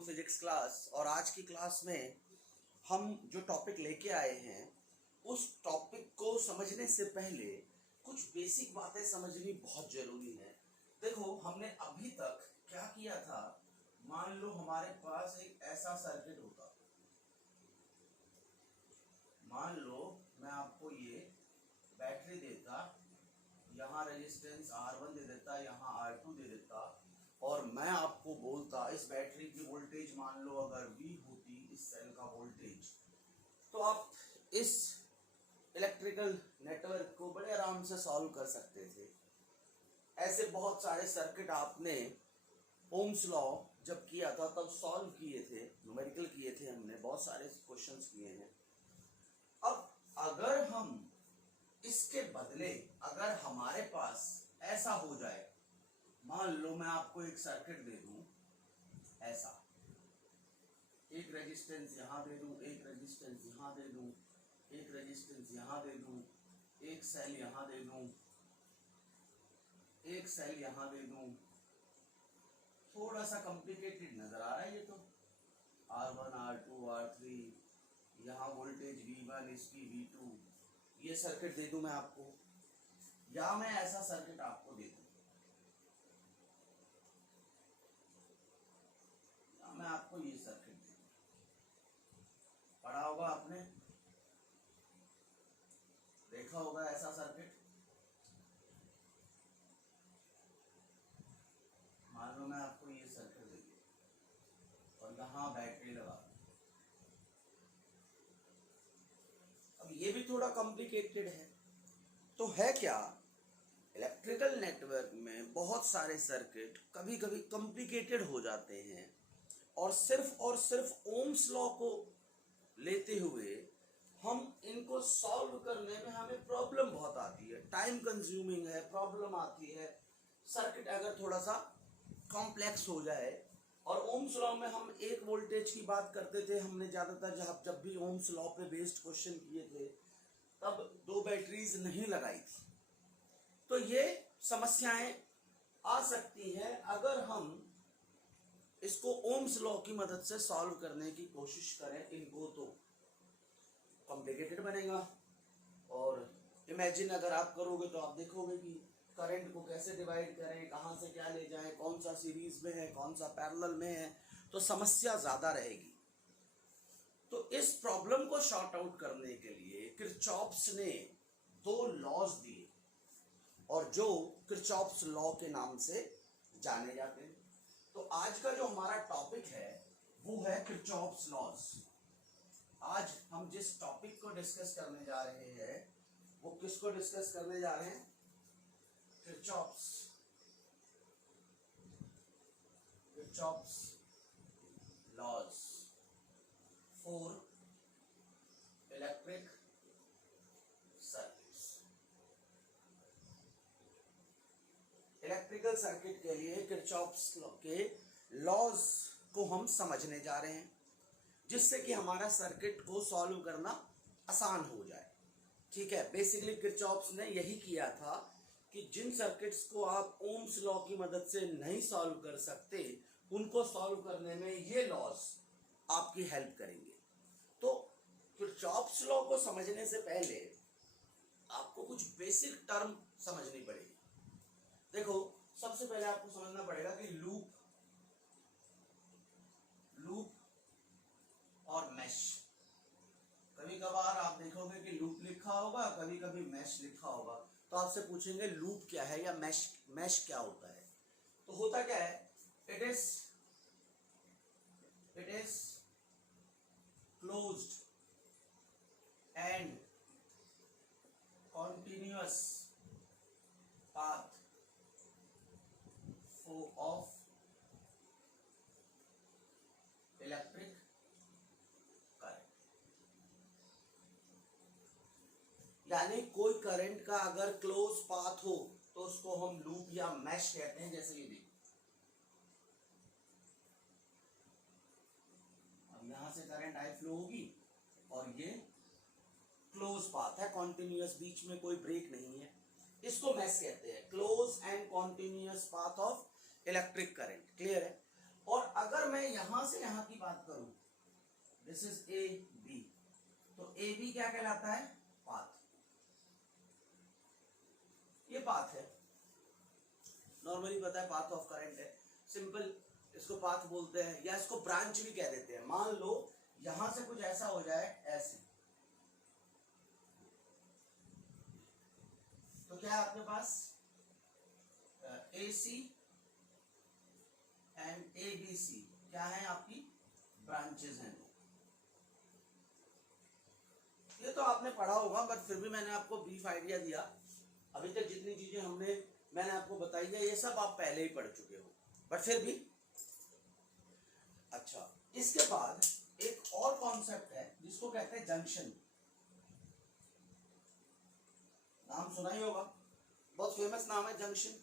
On physics class. और आज की क्लास में हम जो टॉपिक लेके आए हैं उस टॉपिक को समझने से पहले कुछ बेसिक बातें समझनी बहुत जरूरी है। देखो, हमने अभी तक क्या किया था। मान लो हमारे पास एक ऐसा सर्किट होता, मान लो मैं आपको ये बैटरी देता, यहाँ रेजिस्टेंस R1 दे देता, यहाँ R2 दे देता, और मैं आपको बोलता इस बैटरी की वोल्टेज मान लो अगर V होती इस सेल का वोल्टेज, तो आप इस इलेक्ट्रिकल नेटवर्क को बड़े आराम से सॉल्व कर सकते थे। ऐसे बहुत सारे सर्किट आपने ओम्स लॉ जब किया था तब सॉल्व किए थे, न्यूमेरिकल किए थे, हमने बहुत सारे क्वेश्चंस किए हैं। अब अगर हम इसके बदले अगर हमारे पास ऐसा हो जाए, मान लो मैं आपको एक सर्किट दे दूं ऐसा, एक रेजिस्टेंस यहां दे दूं, एक रेजिस्टेंस यहां दे दूं, एक रेजिस्टेंस यहां दे दूं, एक सेल यहां दे दूं, एक सेल यहां दे दूं। थोड़ा सा कॉम्प्लिकेटेड नजर आ रहा है ये तो, R1 R2 R3, यहाँ वोल्टेज V1 इसकी V2, ये सर्किट दे दूं मैं आपको, या मैं ऐसा सर्किट आपको दे दूं, या मैं आपको ये सर्किट दे दूं। पढ़ा होगा आपने, देखा होगा ऐसा सर्किट। मान लो मैं आपको ये सर्किट दे दूं और यहाँ बैटरी लगा दूं। अब ये भी थोड़ा कॉम्प्लिकेटेड है। तो है क्या, इलेक्ट्रिकल नेटवर्क में बहुत सारे सर्किट कभी कभी कॉम्प्लिकेटेड हो जाते हैं और सिर्फ ओम्स लॉ को लेते हुए हम इनको सॉल्व करने में हमें प्रॉब्लम बहुत आती है, टाइम कंज्यूमिंग है, प्रॉब्लम आती है। सर्किट अगर थोड़ा सा कॉम्प्लेक्स हो जाए, और ओम्स लॉ में हम एक वोल्टेज की बात करते थे, हमने ज्यादातर जब भी ओम्स लॉ पे बेस्ड क्वेश्चन किए थे तब दो बैटरीज नहीं लगाई थी। तो ये समस्याएं आ सकती हैं अगर हम इसको ओम्स लॉ की मदद से सॉल्व करने की कोशिश करें इनको, तो कॉम्प्लिकेटेड बनेगा। और इमेजिन अगर आप करोगे तो आप देखोगे कि करंट को कैसे डिवाइड करें, कहां से क्या ले जाएं, कौन सा सीरीज में है, कौन सा पैरेलल में है, तो समस्या ज्यादा रहेगी। तो इस प्रॉब्लम को शॉर्ट आउट करने के लिए किरचॉफ्स ने दो लॉज दिए, और जो किरचॉफ्स लॉ के नाम से जाने जाते हैं। तो आज का जो हमारा टॉपिक है वो है किरचॉफ्स लॉज। आज हम जिस टॉपिक को डिस्कस करने जा रहे हैं वो किसको डिस्कस करने जा रहे हैं, Kirchhoff's laws for electric circuits. Electrical circuit के लिए किरचॉफ्स के लॉज को हम समझने जा रहे हैं, जिससे कि हमारा सर्किट को सॉल्व करना आसान हो जाए। ठीक है, बेसिकली किरचॉफ्स ने यही किया था कि जिन सर्किट्स को आप ओम्स लॉ की मदद से नहीं सॉल्व कर सकते उनको सॉल्व करने में ये लॉज आपकी हेल्प करेंगे। तो किरचॉफ्स लॉ को समझने से पहले आपको कुछ बेसिक टर्म समझनी पड़ेगी। देखो, सबसे पहले आपको समझना पड़ेगा कि लूप और मैश। कभी कभार आप देखोगे कि लूप लिखा होगा, कभी कभी मैश लिखा होगा, तो आपसे पूछेंगे लूप क्या है या मैश क्या होता है। तो होता क्या है, it is closed end continuous path of electric current। यानी कोई करंट का अगर क्लोज पाथ हो तो उसको हम लूप या मैश कहते हैं। जैसे ये देखो, अब यहां से करंट आई फ्लो होगी और ये क्लोज पाथ है, कॉन्टिन्यूअस, बीच में कोई ब्रेक नहीं है, इसको मैश कहते हैं, close and continuous path of electric current. Clear है। और अगर मैं यहां से यहां की बात करूं, दिस इज ए बी, तो ए बी क्या कहलाता है? पाथ। ये पाथ है, नॉर्मली पता है पाथ ऑफ करंट है, सिंपल इसको पाथ बोलते हैं, या इसको ब्रांच भी कह देते हैं। मान लो यहां से कुछ ऐसा हो जाए ऐसे, तो क्या है आपके पास? ए सी एंड ए बी सी क्या है? आपकी ब्रांचेस हैं। ये तो आपने पढ़ा होगा, बट फिर भी मैंने आपको ब्रीफ आइडिया दिया। अभी तक जितनी चीजें मैंने आपको बताई है, ये सब आप पहले ही पढ़ चुके हो, बट फिर भी। अच्छा, इसके बाद एक और कॉन्सेप्ट है जिसको कहते हैं जंक्शन। नाम सुना ही होगा, बहुत फेमस नाम है जंक्शन।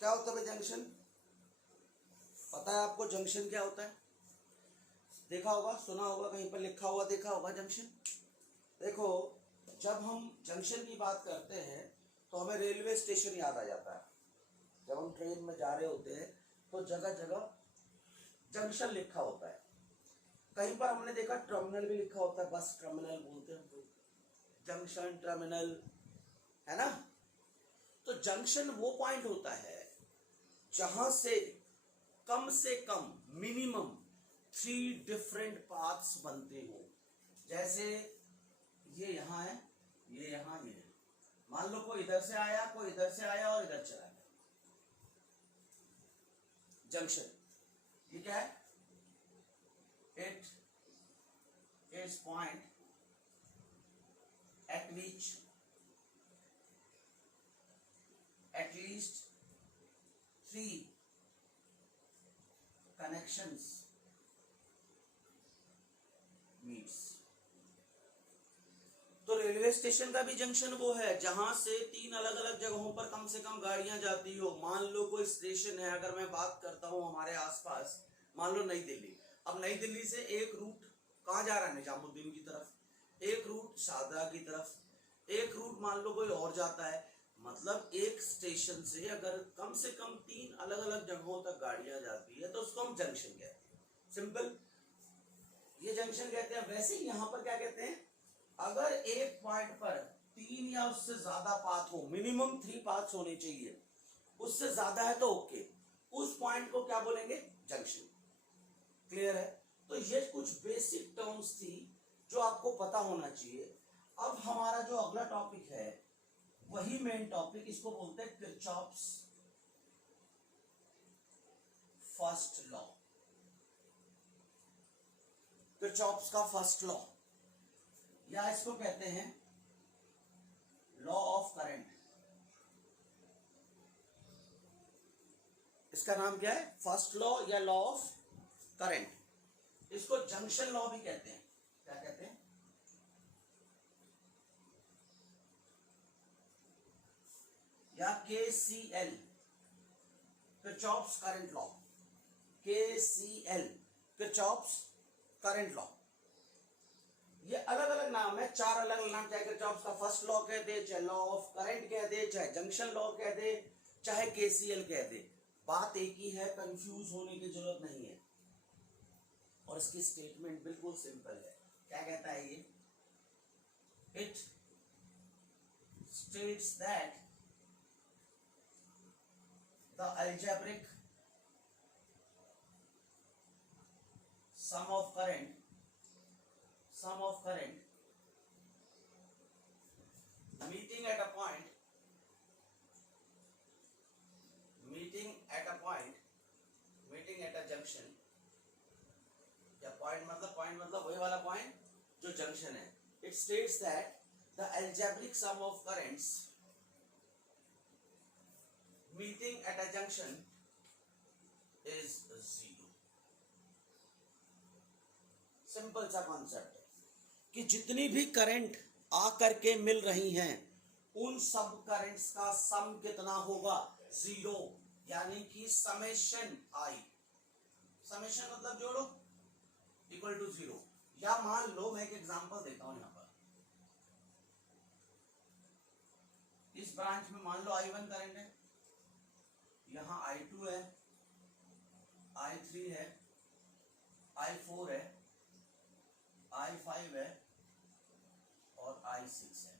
क्या होता है जंक्शन? पता है आपको जंक्शन क्या होता है? देखा होगा, सुना होगा, कहीं पर लिखा हुआ देखा होगा जंक्शन। देखो, जब हम जंक्शन की बात करते हैं तो हमें रेलवे स्टेशन याद आ जाता है। जब हम ट्रेन में जा रहे होते हैं तो जगह जगह जंक्शन लिखा होता है। कहीं पर हमने देखा टर्मिनल भी लिखा होता है, बस टर्मिनल बोलते हैं तो जंक्शन टर्मिनल, है ना? तो जंक्शन वो पॉइंट होता है जहां से कम मिनिमम 3 डिफरेंट पाथ्स बनते हो। जैसे ये यहाँ है, ये यहाँ, ये मान लो कोई इधर से आया, कोई इधर से आया और इधर चला गया। जंक्शन ये क्या है? It is point eight which at least 3 connections meets। तो रेलवे स्टेशन का भी जंक्शन वो है जहां से 3 अलग अलग जगहों पर कम से कम गाड़ियां जाती हो। मान लो कोई स्टेशन है, अगर मैं बात करता हूं हमारे आसपास, मान लो नई दिल्ली। अब नई दिल्ली से एक रूट कहां जा रहा है? निजामुद्दीन की तरफ, एक रूट शारदा की तरफ, एक रूट मान लो कोई और जाता है। मतलब एक स्टेशन से अगर कम से कम 3 अलग अलग जगहों तक गाड़ियां जाती है तो उसको हम जंक्शन कहते हैं। सिंपल, ये जंक्शन कहते हैं। वैसे ही यहां पर क्या कहते हैं? अगर एक पॉइंट पर 3 या उससे ज्यादा पाथ हो, मिनिमम 3 पाथ्स होने चाहिए, उससे ज्यादा है तो ओके, उस पॉइंट को क्या बोलेंगे? जंक्शन। क्लियर है? तो ये कुछ बेसिक टर्म्स थी जो आपको पता होना चाहिए। अब हमारा जो अगला टॉपिक है वही मेन टॉपिक, इसको बोलते हैं किरचॉफ्स फर्स्ट लॉ। किरचॉफ्स का फर्स्ट लॉ, या इसको कहते हैं लॉ ऑफ करंट। इसका नाम क्या है? फर्स्ट लॉ या लॉ ऑफ करंट। इसको जंक्शन लॉ भी कहते हैं। क्या कहते हैं? या KCL, Kirchhoff's current law. KCL, Kirchhoff's current law. ये अलग अलग नाम है, 4 अलग अलग नाम, चाहे किरचॉफ्स का फर्स्ट लॉ कह दे, चाहे लॉ ऑफ करंट कह दे, चाहे जंक्शन लॉ कह दे, चाहे KCL कह दे। बात एक ही है, कंफ्यूज होने की जरूरत नहीं है। और इसकी स्टेटमेंट बिल्कुल सिंपल है। क्या कहता है ये? It states that the algebraic sum of current meeting at a point meeting at a junction, या पॉइंट मतलब वही वाला पॉइंट जो जंक्शन है। It states that the algebraic sum of currents meeting at a junction is 0। Simple सा concept है कि जितनी भी करंट आकर के मिल रही हैं उन सब करंट्स का सम कितना होगा? 0, यानी कि समेशन आई। समेशन मतलब जोड़ो, इक्वल टू 0। या मान लो, मैं एक एग्जांपल देता हूं यहां पर। इस ब्रांच में मान लो I1 करंट है, यहां I2 है, I3 है, I4 है, I5 है और I6 है।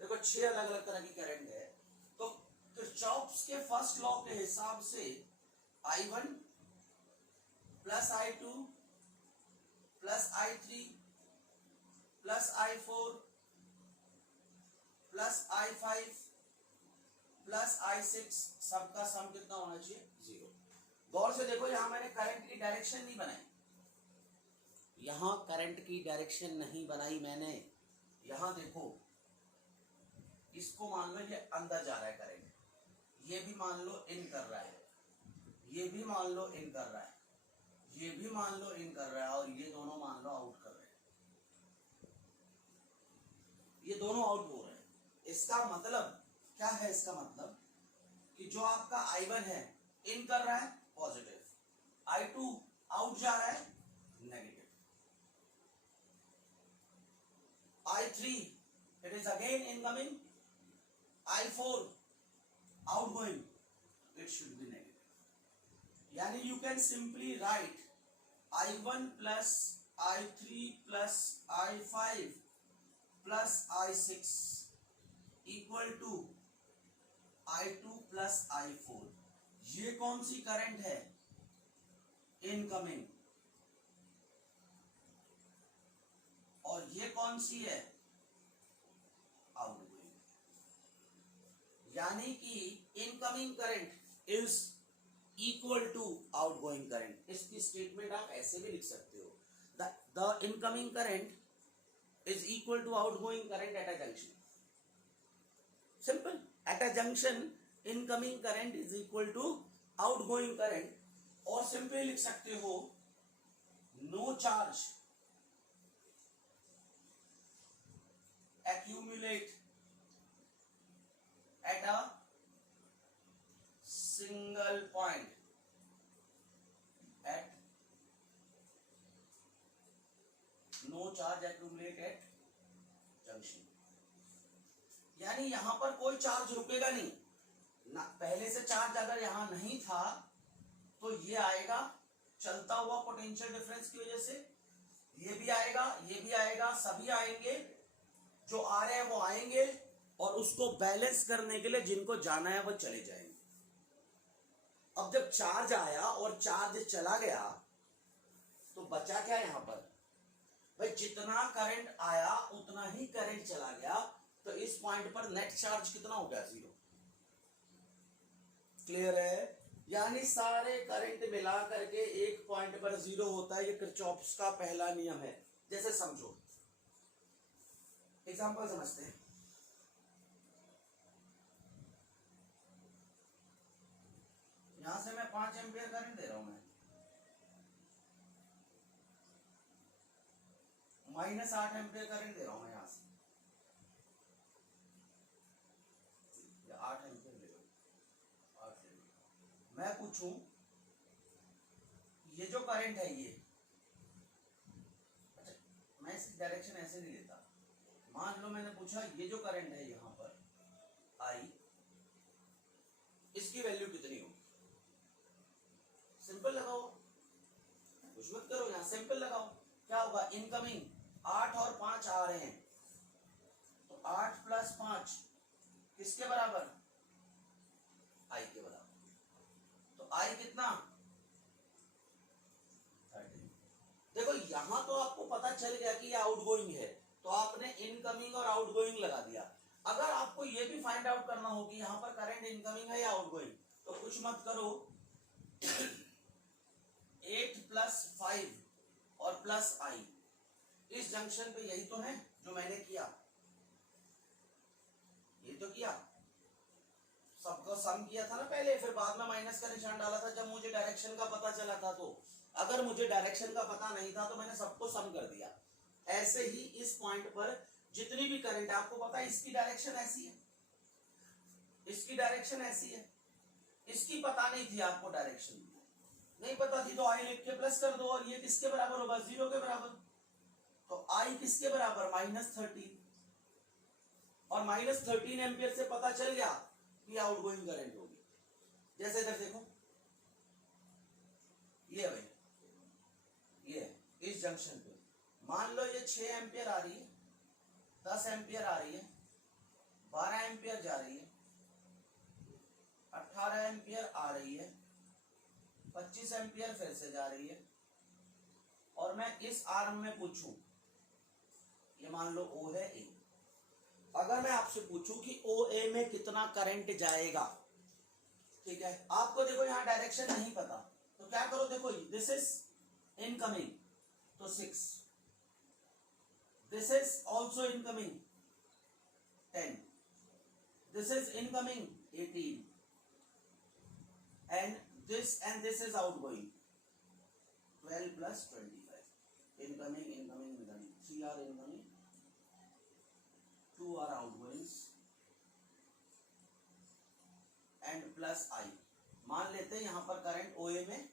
देखो 6 अलग अलग तरह की करंट है। तो किरचॉफ्स के फर्स्ट लॉ के हिसाब से I1 plus I2 plus I3 plus I4 plus I5 plus I6 सबका सम कितना होना चाहिए? 0। गौर से देखो, यहां मैंने करंट की डायरेक्शन नहीं बनाई, यहां करंट की डायरेक्शन नहीं बनाई मैंने। यहां देखो, इसको मान लो ये अंदर जा रहा है करंट, ये भी मान लो इन कर रहा है, ये भी मान लो इन कर रहा है, ये भी मान लो इन कर रहा है, और ये दोनों मान लो आउट कर रहे हैं। ये दोनों आउट हो रहे हैं। इसका मतलब क्या है? इसका मतलब कि जो आपका I1 है इन कर रहा है पॉजिटिव, I2 आउट जा रहा है negative, I3 it is again incoming, I4 outgoing, it should be negative। यानी you can simply write I1 plus I3 plus I5 plus I6 equal to I2 plus I4। ये कौन सी current है? Incoming. और ये कौन सी है? आउटगोइंग। यानी कि incoming current is equal to outgoing current. इसकी स्टेटमेंट आप ऐसे भी लिख सकते हो, the incoming current is equal to outgoing current at a junction. Simple, at a junction incoming current is equal to outgoing current. और सिंपली लिख सकते हो no charge accumulate at a single point at no charge accumulate at junction। यानी यहां पर कोई charge रुकेगा नहीं ना। पहले से चार्ज अगर यहां नहीं था तो ये आएगा चलता हुआ पोटेंशियल डिफरेंस की वजह से, ये भी आएगा, ये भी आएगा, सभी आएंगे, जो आ रहे हैं वो आएंगे, और उसको बैलेंस करने के लिए जिनको जाना है वो चले जाएंगे। अब जब चार्ज आया और चार्ज चला गया तो बचा क्या यहां पर? भाई जितना करंट आया उतना ही करंट चला गया, तो इस पॉइंट पर नेट चार्ज कितना हो गया? 0। क्लियर है? यानी सारे करंट मिला करके एक पॉइंट पर 0 होता है। ये किरचॉफ्स का पहला नियम है। जैसे समझो, एग्जांपल समझते हैं। यहां से मैं 5 एम्पियर करंट दे रहा हूं, मैं -8 एम्पियर करंट दे रहा हूं मैं यहां से, 8 एम्पियर ले लो, 8 ले लो। मैं पूछूं ये जो करंट है ये, अच्छा मैं इसकी डायरेक्शन ऐसे नहीं लेता। मान लो मैंने पूछा ये जो करंट है यहां पर I, इसकी वैल्यू कितनी होगी? सिंपल लगाओ, कुछ मत करो, यहां सिंपल लगाओ। क्या होगा? इनकमिंग 8 और 5 आ रहे हैं, तो 8 प्लस 5 किसके बराबर? I के बराबर। तो I कितना? 13। देखो यहां तो आपको पता चल गया कि ये आउटगोइंग है, तो आपने इनकमिंग और आउटगोइंग लगा दिया। अगर आपको ये भी फाइंड आउट करना हो कि यहां पर करंट इनकमिंग है या आउटगोइंग, तो कुछ मत करो, 8 प्लस 5 और प्लस I, इस जंक्शन पे यही तो है जो मैंने किया, ये तो किया, सबको सम किया था ना पहले, फिर बाद में माइनस का निशान डाला था जब मुझे डायरेक्शन का पता चला था। तो अगर मुझे डायरेक्शन का पता नहीं था तो मैंने सबको सम कर दिया। ऐसे ही इस पॉइंट पर जितनी भी करंट है, आपको पता है इसकी डायरेक्शन ऐसी है, इसकी डायरेक्शन ऐसी है, इसकी पता नहीं थी आपको, डायरेक्शन नहीं पता थी, तो I लिख के प्लस कर दो, और ये किसके बराबर होगा? 0 के बराबर। तो I किसके बराबर? -13। और -13 एम्पियर से पता चल गया कि आउटगोइंग करंट होगी। जैसे इधर देखो, ये भाई, ये इस जंक्शन पे मान लो ये 6 एम्पियर आ रही है, 10 एम्पियर आ रही है, 12 एम्पियर जा रही है, 18 एम्पियर आ रही है, 25 एम्पियर फिर से जा रही है, और मैं इस आर्म में पूछूं, ये मान लो O है A, अगर मैं आपसे पूछूं कि OA में कितना करंट जाएगा, ठीक है, आपको देखो यहाँ डायरेक्शन नहीं पता, तो क्या करो, देखो दिस इज इनकमिंग तो 6, this is also incoming 10, this is incoming 18, and this is outgoing 12 plus 25, incoming 3 are incoming, 2 are outgoings and plus I, मान लेते हैं यहां पर करंट OA में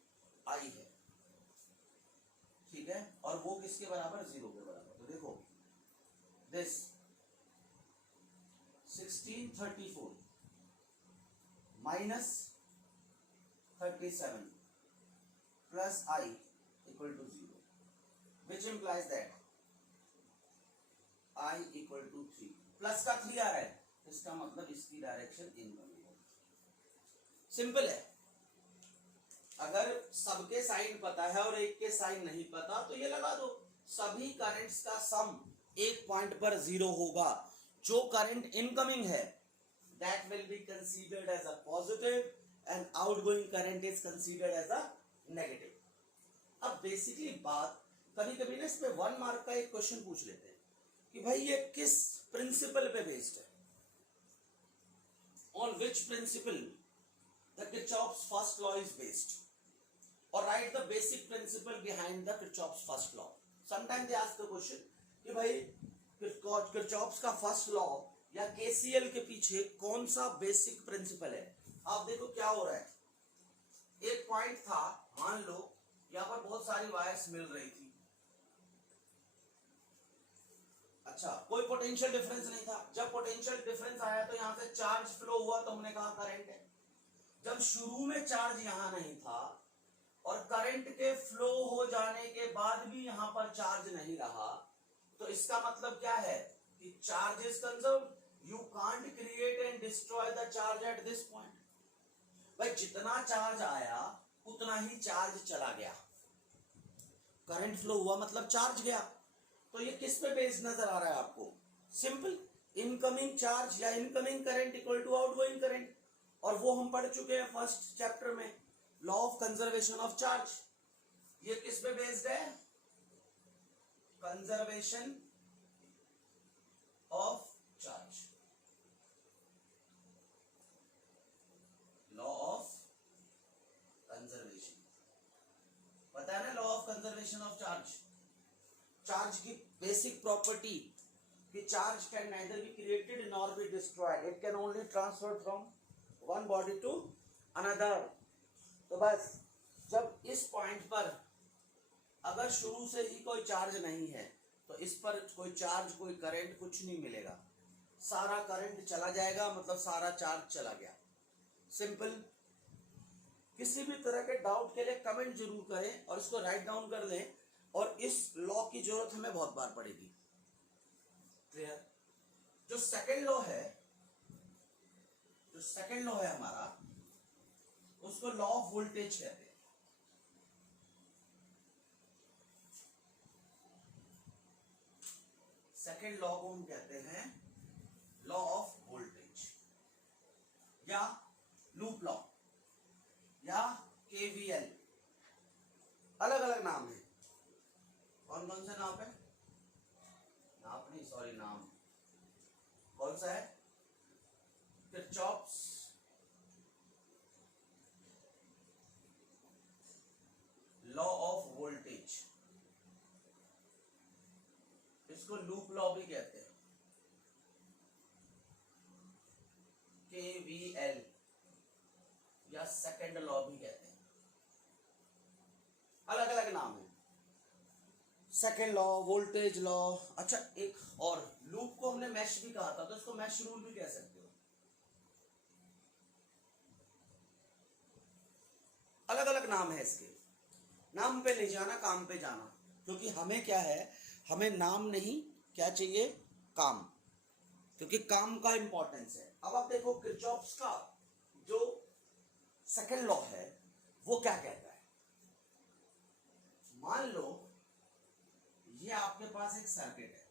I है, ठीक है, और वो किसके बराबर, 0 के बराबर। तो देखो this 1634 minus 37 plus I equal to 0, which implies that I equal to 3, plus का 3 आ रहा है, इसका मतलब इसकी डायरेक्शन इनकमिंग है। सिंपल है, अगर सबके साइन पता है और एक के साइन नहीं पता तो ये लगा दो, सभी करंट्स का सम एक पॉइंट पर 0 होगा, जो करंट इनकमिंग है that will be considered as a positive and outgoing current is considered as a negative। अब बेसिकली बात, कभी कभी ना इस पे 1 मार्क का एक क्वेश्चन पूछ लेते हैं कि भाई ये किस प्रिंसिपल पे बेस्ड है, on which principle the Kirchhoff's first law is based, or write the basic principle behind the Kirchhoff's first law। Sometimes they ask the question कि भाई Kirchhoff's का फर्स्ट लॉ या KCL के पीछे कौन सा बेसिक प्रिंसिपल है। आप देखो क्या हो रहा है, एक पॉइंट था, मान लो यहाँ पर बहुत सारी वायर्स मिल रही थी, अच्छा कोई पोटेंशियल डिफरेंस नहीं था, जब पोटेंशियल डिफरेंस आया तो यहाँ से चार्ज फ्लो हुआ तो हमने कहा करंट है। जब शुरू में चार्ज यहाँ नहीं था और करंट के फ्लो हो जाने के बाद भी यहाँ पर चार्ज नहीं रहा, तो इसका मतलब क्या है कि charge is conserved, you can't create and destroy the charge at this point. भाई जितना चार्ज आया उतना ही चार्ज चला गया, करंट फ्लो हुआ मतलब चार्ज गया। तो ये किस पे बेस्ड नजर आ रहा है आपको, सिंपल, इनकमिंग चार्ज या incoming current equal to outgoing current, और वो हम पढ़ चुके हैं फर्स्ट चैप्टर में, law of conservation of charge. ये किस पे बेस्ड है, conservation of charge, law of conservation, पता है ना law of conservation of charge. Charge की बेसिक प्रॉपर्टी कि charge can neither be created nor be destroyed, it can only transfer from one body to another. तो बस जब इस point पर अगर शुरू से ही कोई चार्ज नहीं है तो इस पर कोई चार्ज, कोई करंट, कुछ नहीं मिलेगा, सारा करंट चला जाएगा, मतलब सारा चार्ज चला गया। सिंपल। किसी भी तरह के डाउट के लिए कमेंट जरूर करें और इसको राइट डाउन कर लें, और इस लॉ की जरूरत हमें बहुत बार पड़ेगी। क्लियर। जो सेकंड लॉ है, जो सेकंड लॉ है हमारा, उसको लॉ ऑफ वोल्टेज कहते हैं। सेकंड लॉ को हम कहते हैं लॉ ऑफ वोल्टेज या लूप लॉ या KVL, अलग अलग नाम है। कौन कौन से नाम है, नाम नहीं सॉरी नाम, कौन सा है, किरचॉफ्स लॉ ऑफ वोल्टेज, इसको लूप लॉ भी कहते हैं, KVL या सेकंड लॉ भी कहते हैं, अलग अलग नाम है, सेकंड लॉ, वोल्टेज लॉ। अच्छा एक और, लूप को हमने मैश भी कहा था, तो इसको मैश रूल भी कह सकते हो। अलग अलग नाम है इसके। नाम पे ले जाना, काम पे जाना, क्योंकि हमें क्या है, हमें नाम नहीं, क्या चाहिए, काम, क्योंकि काम का इंपॉर्टेंस है। अब आप देखो किरचॉफ्स का जो सेकंड लॉ है वो क्या कहता है। मान लो ये आपके पास एक सर्किट है,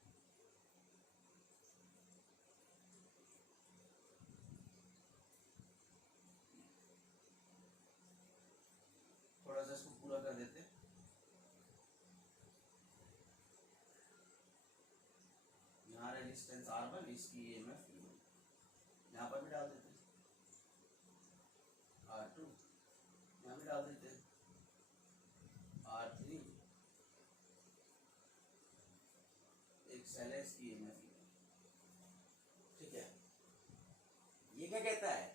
थोड़ा सा इसको पूरा कर देते हैं। यहाँ रेजिस्टेंस R1, इसकी EMF E1, यहाँ पर भी डाल देते हैं R2, यहाँ भी डाल देते हैं R3, एक सेल है, इसकी EMF E1। ठीक है, ये क्या कहता है,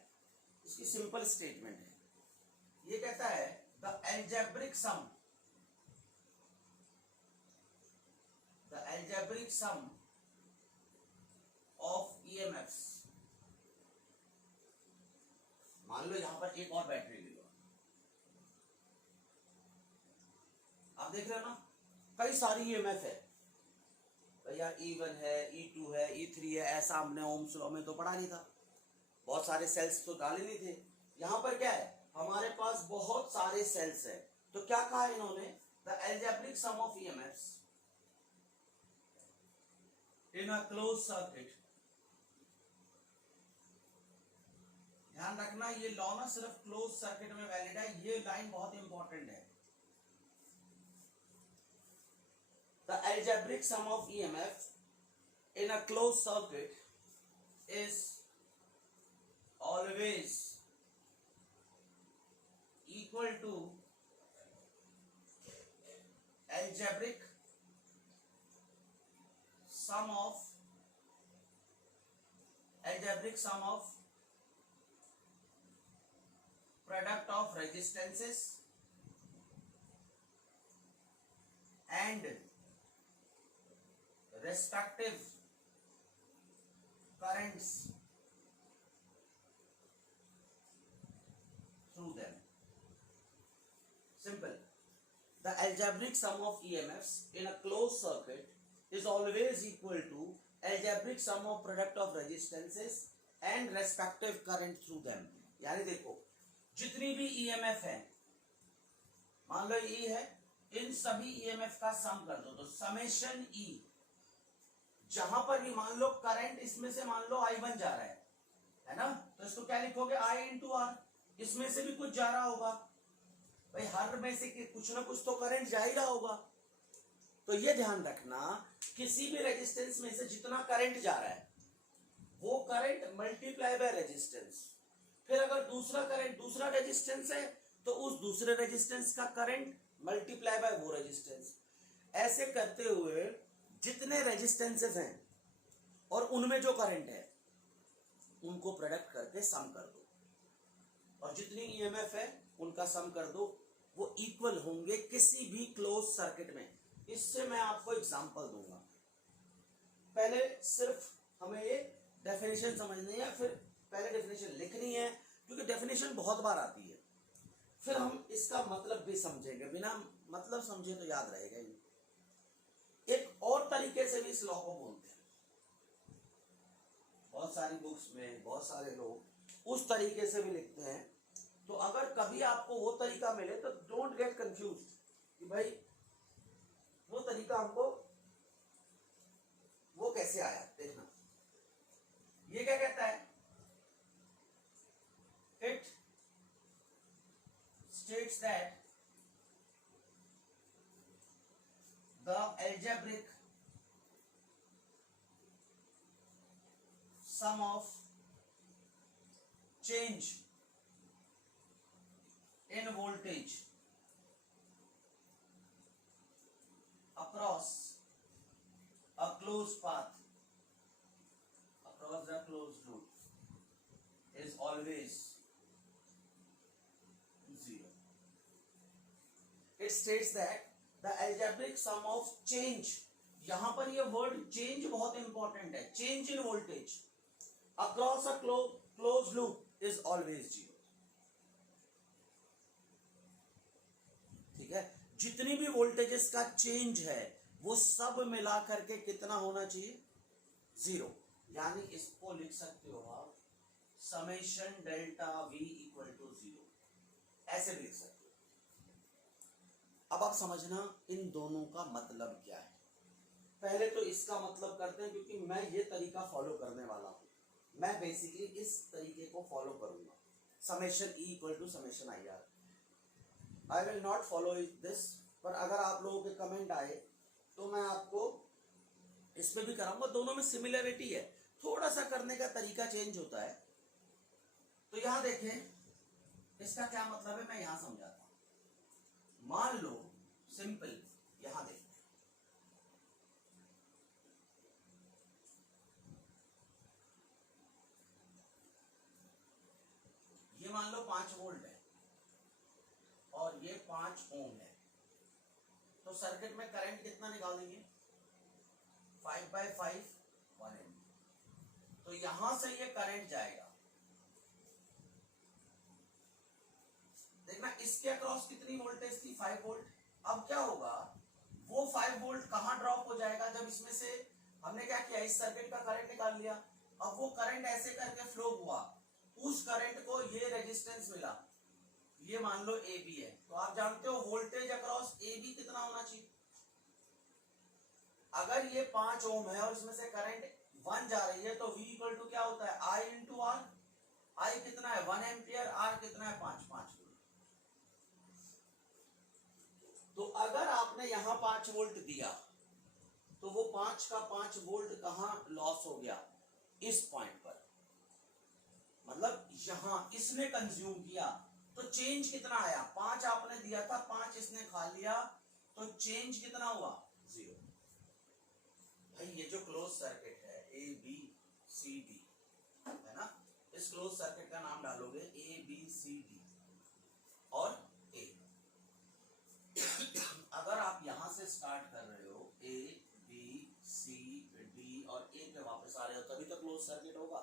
इसकी सिंपल स्टेटमेंट है, ये कहता है the algebraic sum of EMFs। मान लो यहां पर एक और बैटरी ले लो, आप देख रहे हो ना, कई सारी EMF है भैया, E1 है, E2 है, E3 है, ऐसा हमने ओम्स लॉ में तो पढ़ा नहीं था, बहुत सारे सेल्स तो डाले नहीं थे। यहां पर क्या है, हमारे पास बहुत सारे सेल्स है, तो क्या कहा इन्होंने, the algebraic sum of EMFs in a close circuit. ध्यान रखना ये लॉ ना सिर्फ क्लोज सर्किट में वैलिड है, ये लाइन बहुत इंपॉर्टेंट है। The algebraic sum of EMF in a closed circuit is always equal to algebraic sum of product of resistances and respective currents through them. Simple. The algebraic sum of EMFs in a closed circuit is always equal to algebraic sum of product of resistances and respective current through them. यानी देखो जितनी भी EMF है, मान लो E है, इन सभी EMF का सम कर दो, तो समेशन E, जहां पर भी मान लो करंट इसमें से मान लो I1 जा रहा है ना, तो इसको क्या लिखोगे, I इंटू R, इसमें से भी कुछ जा रहा होगा भाई, हर में से कुछ ना कुछ तो करंट जा ही रहा होगा। तो ये ध्यान रखना, किसी भी रेजिस्टेंस में से जितना करंट जा रहा है वो करंट मल्टीप्लाई बाय रेजिस्टेंस, फिर अगर दूसरा करंट दूसरा रेजिस्टेंस है तो उस दूसरे रेजिस्टेंस का करंट मल्टीप्लाई बाय वो रेजिस्टेंस, ऐसे करते हुए जितने रेजिस्टेंसेस हैं और उनमें जो करंट है उनको प्रोडक्ट करके सम कर दो, और जितनी EMF है उनका सम कर दो, वो इक्वल होंगे किसी भी क्लोज सर्किट में। इससे मैं आपको एग्जांपल दूंगा, पहले सिर्फ हमें ये डेफिनेशन समझनी है, फिर पहले डेफिनेशन लिखनी है, क्योंकि डेफिनेशन बहुत बार आती है, फिर हम इसका मतलब भी समझेंगे, बिना मतलब समझे तो याद रहेगा ही। एक और तरीके से भी इस लॉ को बोलते हैं, बहुत सारी बुक्स में बहुत सारे लोग उस तरीके से भी लिखते हैं, तो अगर कभी आपको वो तरीका मिले तो डोंट गेट कंफ्यूज कि भाई वो तरीका हमको वो कैसे आया। देखना ये क्या कहता है, it states that the algebraic sum of change in voltage across a closed path across the closed loop is always zero. It states that the algebraic sum of change, यहां पर ये वर्ड चेंज बहुत important है, change in voltage across a close loop is always zero. ठीक है, जितनी भी voltages का चेंज है वो सब मिला करके कितना होना चाहिए, 0। यानी इसको लिख सकते हो आप summation delta V equal to 0, ऐसे भी लिख सकते हो। अब आप समझना इन दोनों का मतलब क्या है। पहले तो इसका मतलब करते हैं, क्योंकि मैं ये तरीका फॉलो करने वाला हूं। मैं बेसिकली इस तरीके को फॉलो करूंगा, summation E equal to summation IR। I will not follow this, पर अगर आप लोगों के कमेंट आए तो मैं आपको इस पे भी कराऊंगा। दोनों में सिमिलरिटी है, थोड़ा सा करने का तरीका चेंज होता है। तो यहां देखें इसका क्या मतलब है, मैं यहां समझाता हूं। मान लो सिंपल, यहां देखते हैं, ये मान लो 5 वोल्ट है और ये 5 ओम है। तो सर्किट में करंट कितना निकालेंगे, 5/5 1 एम्पीयर। तो यहां से ये करंट जाएगा, देखना इसके अक्रॉस कितनी वोल्टेज थी, 5 वोल्ट। अब क्या होगा, वो 5 वोल्ट कहां ड्रॉप हो जाएगा, जब इसमें से हमने क्या किया, इस सर्किट का करंट निकाल लिया। अब वो करंट ऐसे करके फ्लो हुआ, उस करंट को ये रेजिस्टेंस मिला, ये मान लो AB है। तो आप जानते हो वोल्टेज अक्रॉस AB कितना होना चाहिए। अगर ये 5 ओम है और इसमें से करंट 1 जा रही है तो V इक्वल टू क्या होता है, I इंटू R। I कितना है 1 एम्पियर, R कितना है 5 वोल्ट। तो अगर आपने यहां 5 वोल्ट दिया तो वो 5 का 5 वोल्ट कहां लॉस हो गया, इस पॉइंट पर, मतलब यहां इसने कंज्यूम किया। तो चेंज कितना आया, 5 आपने दिया था, 5 इसने खा लिया, तो चेंज कितना हुआ, 0। भाई ये जो क्लोज सर्किट है ABCD है ना, इस क्लोज सर्किट का नाम डालोगे ABCD और A। अगर आप यहां से स्टार्ट कर रहे हो ABCD और A पे वापस आ रहे हो, तभी तो क्लोज सर्किट होगा।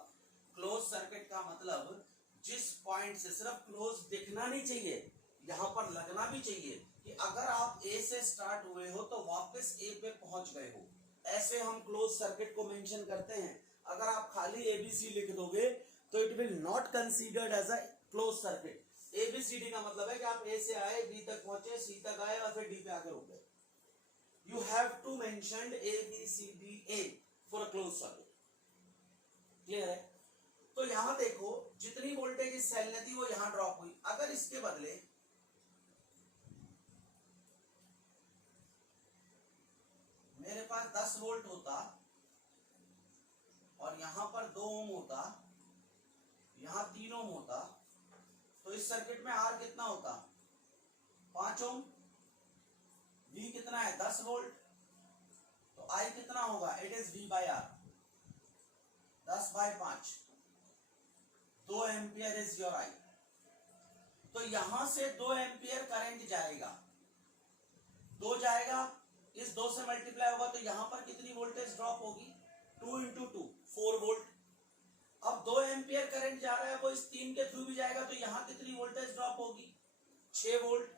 क्लोज सर्किट का मतलब जिस पॉइंट से, सिर्फ क्लोज दिखना नहीं चाहिए, यहां पर लगना भी चाहिए कि अगर आप A से स्टार्ट हुए हो तो वापस A पे पहुंच गए हो। ऐसे हम क्लोज सर्किट को मेंशन करते हैं। अगर आप खाली ABC लिख दोगे तो it will not considered as a close circuit. ABCD का मतलब है कि आप A से आए, B तक पहुंचे, C तक आए और फिर D पे आकर रुक गए। You have to mention ABCDA for a closed circuit। Clear है। तो यहां देखो जितनी वोल्टेज इस सेल ने दी वो यहां ड्रॉप हुई। अगर इसके बदले मेरे पास 10 वोल्ट होता और यहां पर 2 ओम होता, यहां 3 ओम होता, तो इस सर्किट में R कितना होता, 5 ओम। V कितना है 10 वोल्ट, तो I कितना होगा, it is V/R, 10/5, 2 ampere is your I। तो यहां से 2 एम्पियर करंट जाएगा, 2 जाएगा, इस 2 से मल्टीप्लाई होगा, तो यहां पर कितनी वोल्टेज ड्रॉप होगी, 2 इंटू 2 4 वोल्ट। अब 2 एम्पियर करंट जा रहा है, वो इस 3 के थ्रू भी जाएगा, तो यहां कितनी वोल्टेज ड्रॉप होगी, 6 वोल्ट।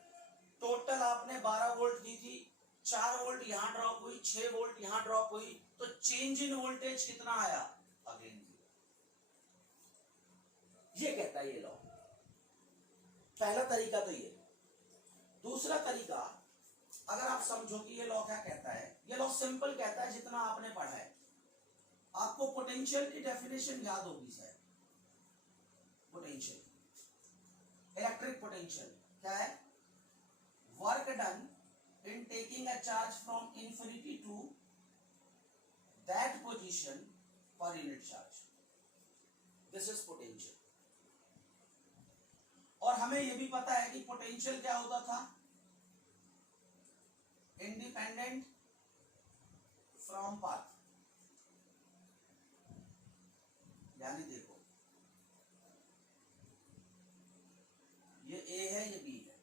टोटल आपने 12 वोल्ट दी थी, 4 वोल्ट यहां ड्रॉप हुई, 6 वोल्ट यहां ड्रॉप हुई, तो चेंज इन वोल्टेज कितना आया, अगेन 0। ये कहता है ये लॉ। पहला तरीका तो ये। दूसरा तरीका, अगर आप समझो कि ये लॉ क्या कहता है, ये लॉ सिंपल कहता है जितना आपने पढ़ा है। आपको पोटेंशियल की डेफिनेशन याद होगी शायद। पोटेंशियल, इलेक्ट्रिक पोटेंशियल क्या है, work done in taking a charge from infinity to that position per unit charge, this is potential। और हमें यह भी पता है कि पोटेंशियल क्या होता था, इंडिपेंडेंट फ्रॉम पाथ। यानी देखो ये A है, ये B है।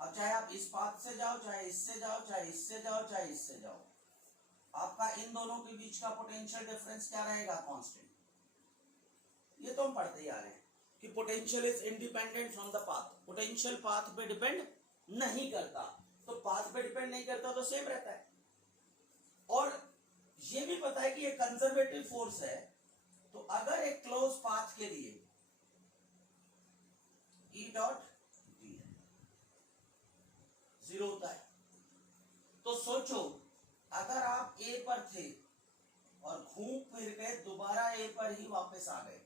अब चाहे आप इस पाथ से जाओ, चाहे इससे जाओ, चाहे इससे जाओ, चाहे इससे जाओ, आपका इन दोनों के बीच का पोटेंशियल डिफरेंस क्या रहेगा, कांस्टेंट। ये तो हम पढ़ते ही आ रहे हैं कि potential is independent from the path. Potential path पे डिपेंड नहीं करता, तो पाथ पे डिपेंड नहीं करता तो सेम रहता है। और ये भी पता है कि ये कंजर्वेटिव फोर्स है, तो अगर एक क्लोज पाथ के लिए E डॉट डी है, जीरो होता है। तो सोचो अगर आप ए पर थे और घूम फिर गए दोबारा ए पर ही वापस आ गए,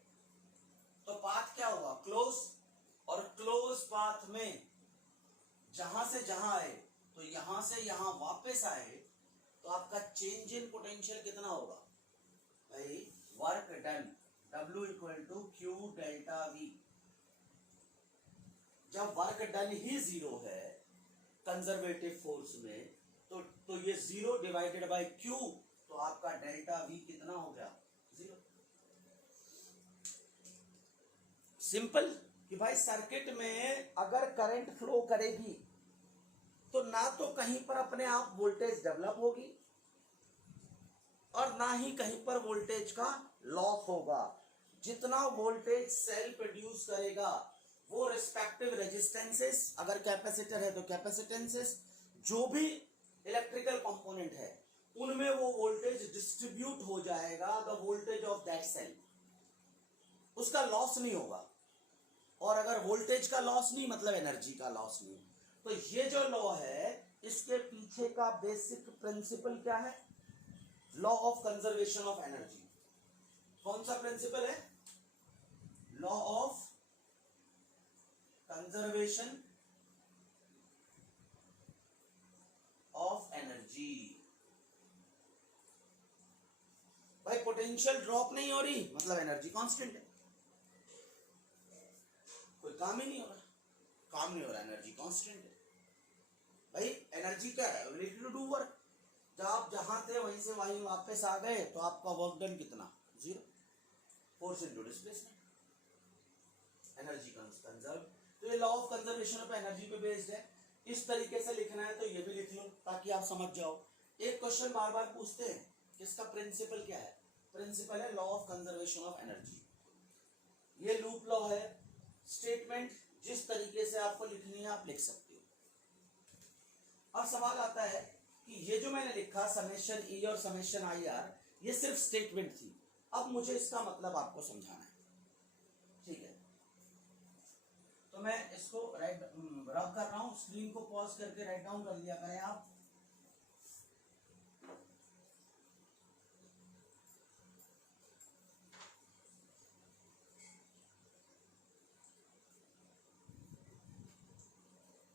तो पाथ क्या हुआ? क्लोज। और क्लोज पाथ में जहां से जहां आए, तो यहां से यहां वापस आए, तो आपका चेंज इन पोटेंशियल कितना होगा भाई? Work done W equal to Q delta V. जब वर्क डन ही जीरो है कंजर्वेटिव फोर्स में, तो ये जीरो डिवाइडेड बाय क्यू, तो आपका डेल्टा वी कितना हो गया? जीरो। सिंपल कि भाई सर्किट में अगर करंट फ्लो करेगी तो ना तो कहीं पर अपने आप वोल्टेज डेवलप होगी और ना ही कहीं पर वोल्टेज का लॉस होगा। जितना वोल्टेज सेल प्रोड्यूस करेगा वो रिस्पेक्टिव रेजिस्टेंसेस, अगर कैपेसिटर है तो कैपेसिटेंसेस, जो भी इलेक्ट्रिकल कंपोनेंट है उनमें वो वोल्टेज डिस्ट्रीब्यूट हो जाएगा, the voltage of that cell, उसका लॉस नहीं होगा। और अगर वोल्टेज का लॉस नहीं मतलब एनर्जी का लॉस नहीं। तो ये जो लॉ है इसके पीछे का बेसिक प्रिंसिपल क्या है? Law of conservation of energy. कौन सा प्रिंसिपल है? Law of conservation of energy. भाई पोटेंशियल ड्रॉप नहीं हो रही मतलब एनर्जी कांस्टेंट है, कोई काम ही नहीं हो रहा, काम नहीं हो रहा, एनर्जी कांस्टेंट है। भाई एनर्जी क्या है? Ability to do work. जब आप जहां थे वहीं से वहीं वापस आ गए तो आपका वर्क डन कितना? Zero. Force into displacement, energy conserve. तो ये law of conservation of energy पे बेस्ड है। इस तरीके से लिखना है तो ये भी लिख लो ताकि आप समझ जाओ। एक क्वेश्चन बार बार पूछते हैं कि इसका प्रिंसिपल क्या है? प्रिंसिपल है law of conservation of energy. ये लूप लॉ है। स्टेटमेंट जिस तरीके से आपको लिखनी है आप लिख सकते हो। अब सवाल आता है कि ये जो मैंने लिखा समेशन ई और समेशन आई आर, ये सिर्फ स्टेटमेंट थी। अब मुझे इसका मतलब आपको समझाना है, ठीक है? तो मैं इसको रब कर रहा हूं, स्क्रीन को पॉज करके राइट डाउन कर लिया करें आप।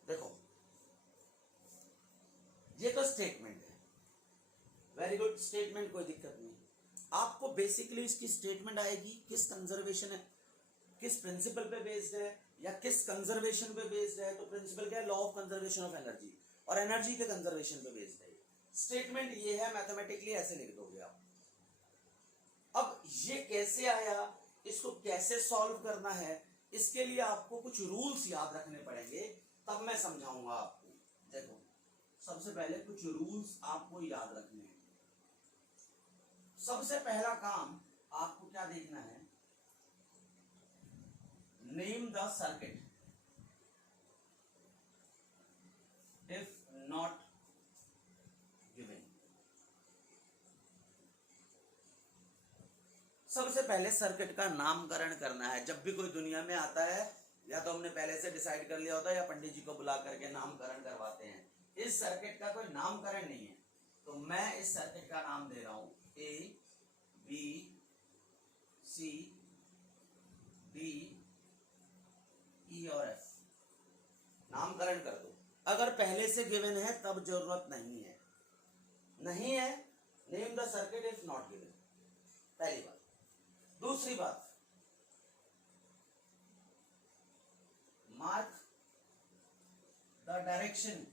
देखो ये तो स्टेटमेंट है, वेरी गुड स्टेटमेंट, कोई दिक्कत नहीं। आपको बेसिकली इसकी स्टेटमेंट आएगी किस कंजर्वेशन है, किस प्रिंसिपल पे बेस्ड है या किस कंजर्वेशन पे बेस्ड है। तो प्रिंसिपल क्या है? Law of conservation of energy, और एनर्जी के कंजर्वेशन पे बेस्ड है। स्टेटमेंट ये है, मैथमेटिकली ऐसे लिख दोगे आप। अब ये कैसे आया, इसको कैसे सॉल्व करना है, इसके लिए आपको कुछ रूल्स याद रखने पड़ेंगे, तब मैं समझाऊंगा आपको। देखो सबसे पहले कुछ रूल्स आपको याद रखने हैं। सबसे पहला काम आपको क्या देखना है? Name the circuit if not given. सबसे पहले सर्किट का नामकरण करना है। जब भी कोई दुनिया में आता है या तो हमने पहले से डिसाइड कर लिया होता है या पंडित जी को बुला करके नामकरण करवाते हैं। इस सर्किट का कोई नामकरण नहीं है, तो मैं इस सर्किट का नाम दे रहा हूं A B C D E और एफ। नामकरण कर दो। अगर पहले से गिवन है तब जरूरत नहीं है, नहीं है name the circuit if not given, पहली बात। दूसरी बात, mark the direction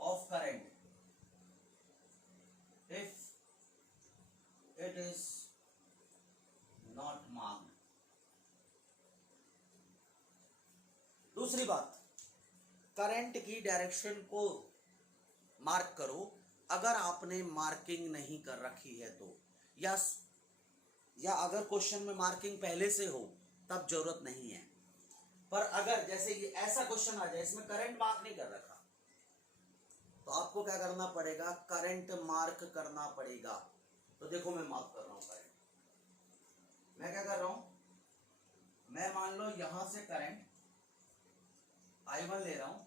of current if it is not marked। दूसरी बात, करंट की डायरेक्शन को मार्क करो। अगर आपने मार्किंग नहीं कर रखी है तो, या अगर क्वेश्चन में मार्किंग पहले से हो तब जरूरत नहीं है, पर अगर जैसे ये ऐसा क्वेश्चन आ जाए, इसमें करंट मार्क नहीं कर रखा, तो आपको क्या करना पड़ेगा, करंट मार्क करना पड़ेगा। तो देखो मैं मार्क कर रहा हूं करंट। मैं क्या कर रहा हूं, मैं मान लो यहां से करंट I1 ले रहा हूं,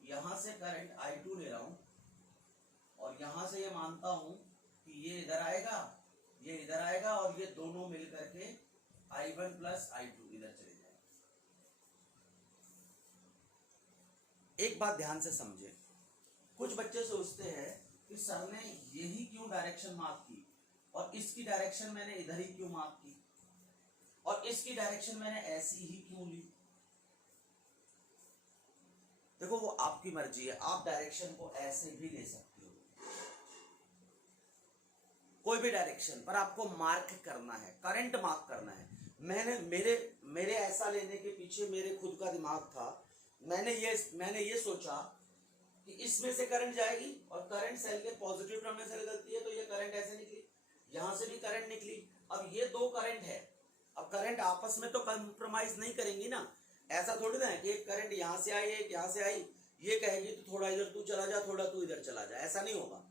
यहां से करंट I2 ले रहा हूं, और यहां से ये मानता हूं कि ये इधर आएगा, ये इधर आएगा, और ये दोनों मिल करके I1 प्लस I2 इधर चले जाएंगे। एक बात ध्यान से समझे, कुछ बच्चे सोचते हैं कि सर ने यही क्यों डायरेक्शन मार्क की, और इसकी डायरेक्शन मैंने इधर ही क्यों मार्क की, और इसकी डायरेक्शन मैंने ऐसी ही क्यों ली। देखो वो आपकी मर्जी है, आप डायरेक्शन को ऐसे भी ले सकते हो, कोई भी डायरेक्शन, पर आपको मार्क करना है, करंट मार्क करना है। मैंने मेरे ऐसा लेने के पीछे मेरे खुद का दिमाग था। मैंने ये सोचा कि इसमें से करंट जाएगी, और करंट सेल के पॉजिटिव टर्मिनल से निकलती है, तो ये करंट ऐसे निकली, यहां से भी करंट निकली। अब ये दो करंट है, अब करंट आपस में तो कंप्रोमाइज नहीं करेंगी ना। ऐसा थोड़ी ना है कि एक करंट यहां से आई, एक यहां से आई, ये कहेगी तो थोड़ा इधर तू चला जा, थोड़ा तू इधर चला जा, ऐसा नहीं होगा।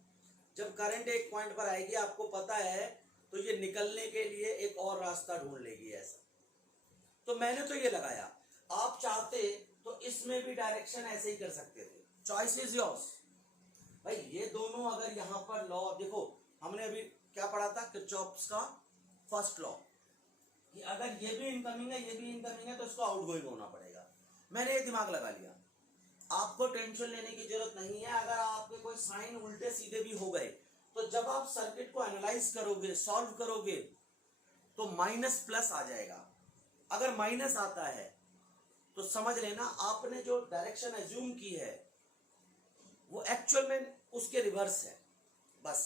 जब करंट एक पॉइंट पर आएगी, आपको पता है, तो ये निकलने के लिए एक और रास्ता ढूंढ लेगी ऐसा। तो मैंने तो ये लगाया, आप चाहते तो इसमें भी डायरेक्शन ऐसे ही कर सकते थे, चॉइस इज योर्स। भाई ये दोनों अगर यहां पर लॉ, देखो हमने अभी क्या पढ़ा था, किरचॉफ्स का फर्स्ट लॉ, कि अगर ये भी इनकमिंग है, ये भी इनकमिंग है, तो इसको आउटगोइंग होना पड़ेगा। मैंने ये दिमाग लगा लिया, आपको टेंशन लेने की जरूरत नहीं है। अगर आपके कोई साइन उल्टे सीधे भी हो गए, तो जब आप सर्किट को एनालाइज करोगे, सॉल्व करोगे, तो माइनस प्लस आ जाएगा। अगर माइनस आता है तो समझ लेना आपने जो डायरेक्शन एज्यूम की है वो एक्चुअल में उसके रिवर्स है। बस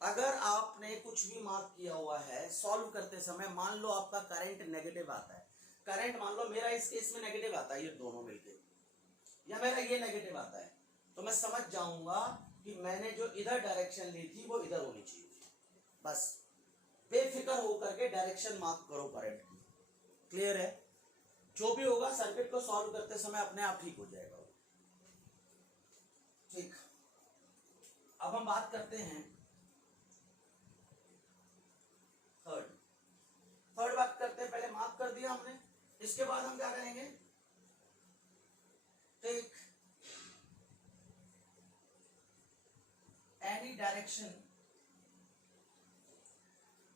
अगर आपने कुछ भी मार्क किया हुआ है, सॉल्व करते समय मान लो आपका करंट नेगेटिव आता है, करंट मान लो मेरा इस केस में नेगेटिव आता है, ये दोनों मिलके, या मेरा ये नेगेटिव आता है, तो मैं समझ जाऊंगा कि मैंने जो इधर डायरेक्शन ली थी वो इधर होनी चाहिए थी। बस बेफिक्र होकर के डायरेक्शन मार्क करो करंट की। क्लियर है? जो भी होगा सर्किट को सॉल्व करते समय अपने आप ठीक हो जाएगा। ठीक, अब हम बात करते हैं थर्ड बात करते हैं। पहले मार्क कर दिया हमने, इसके बाद हम क्या करेंगे, take any direction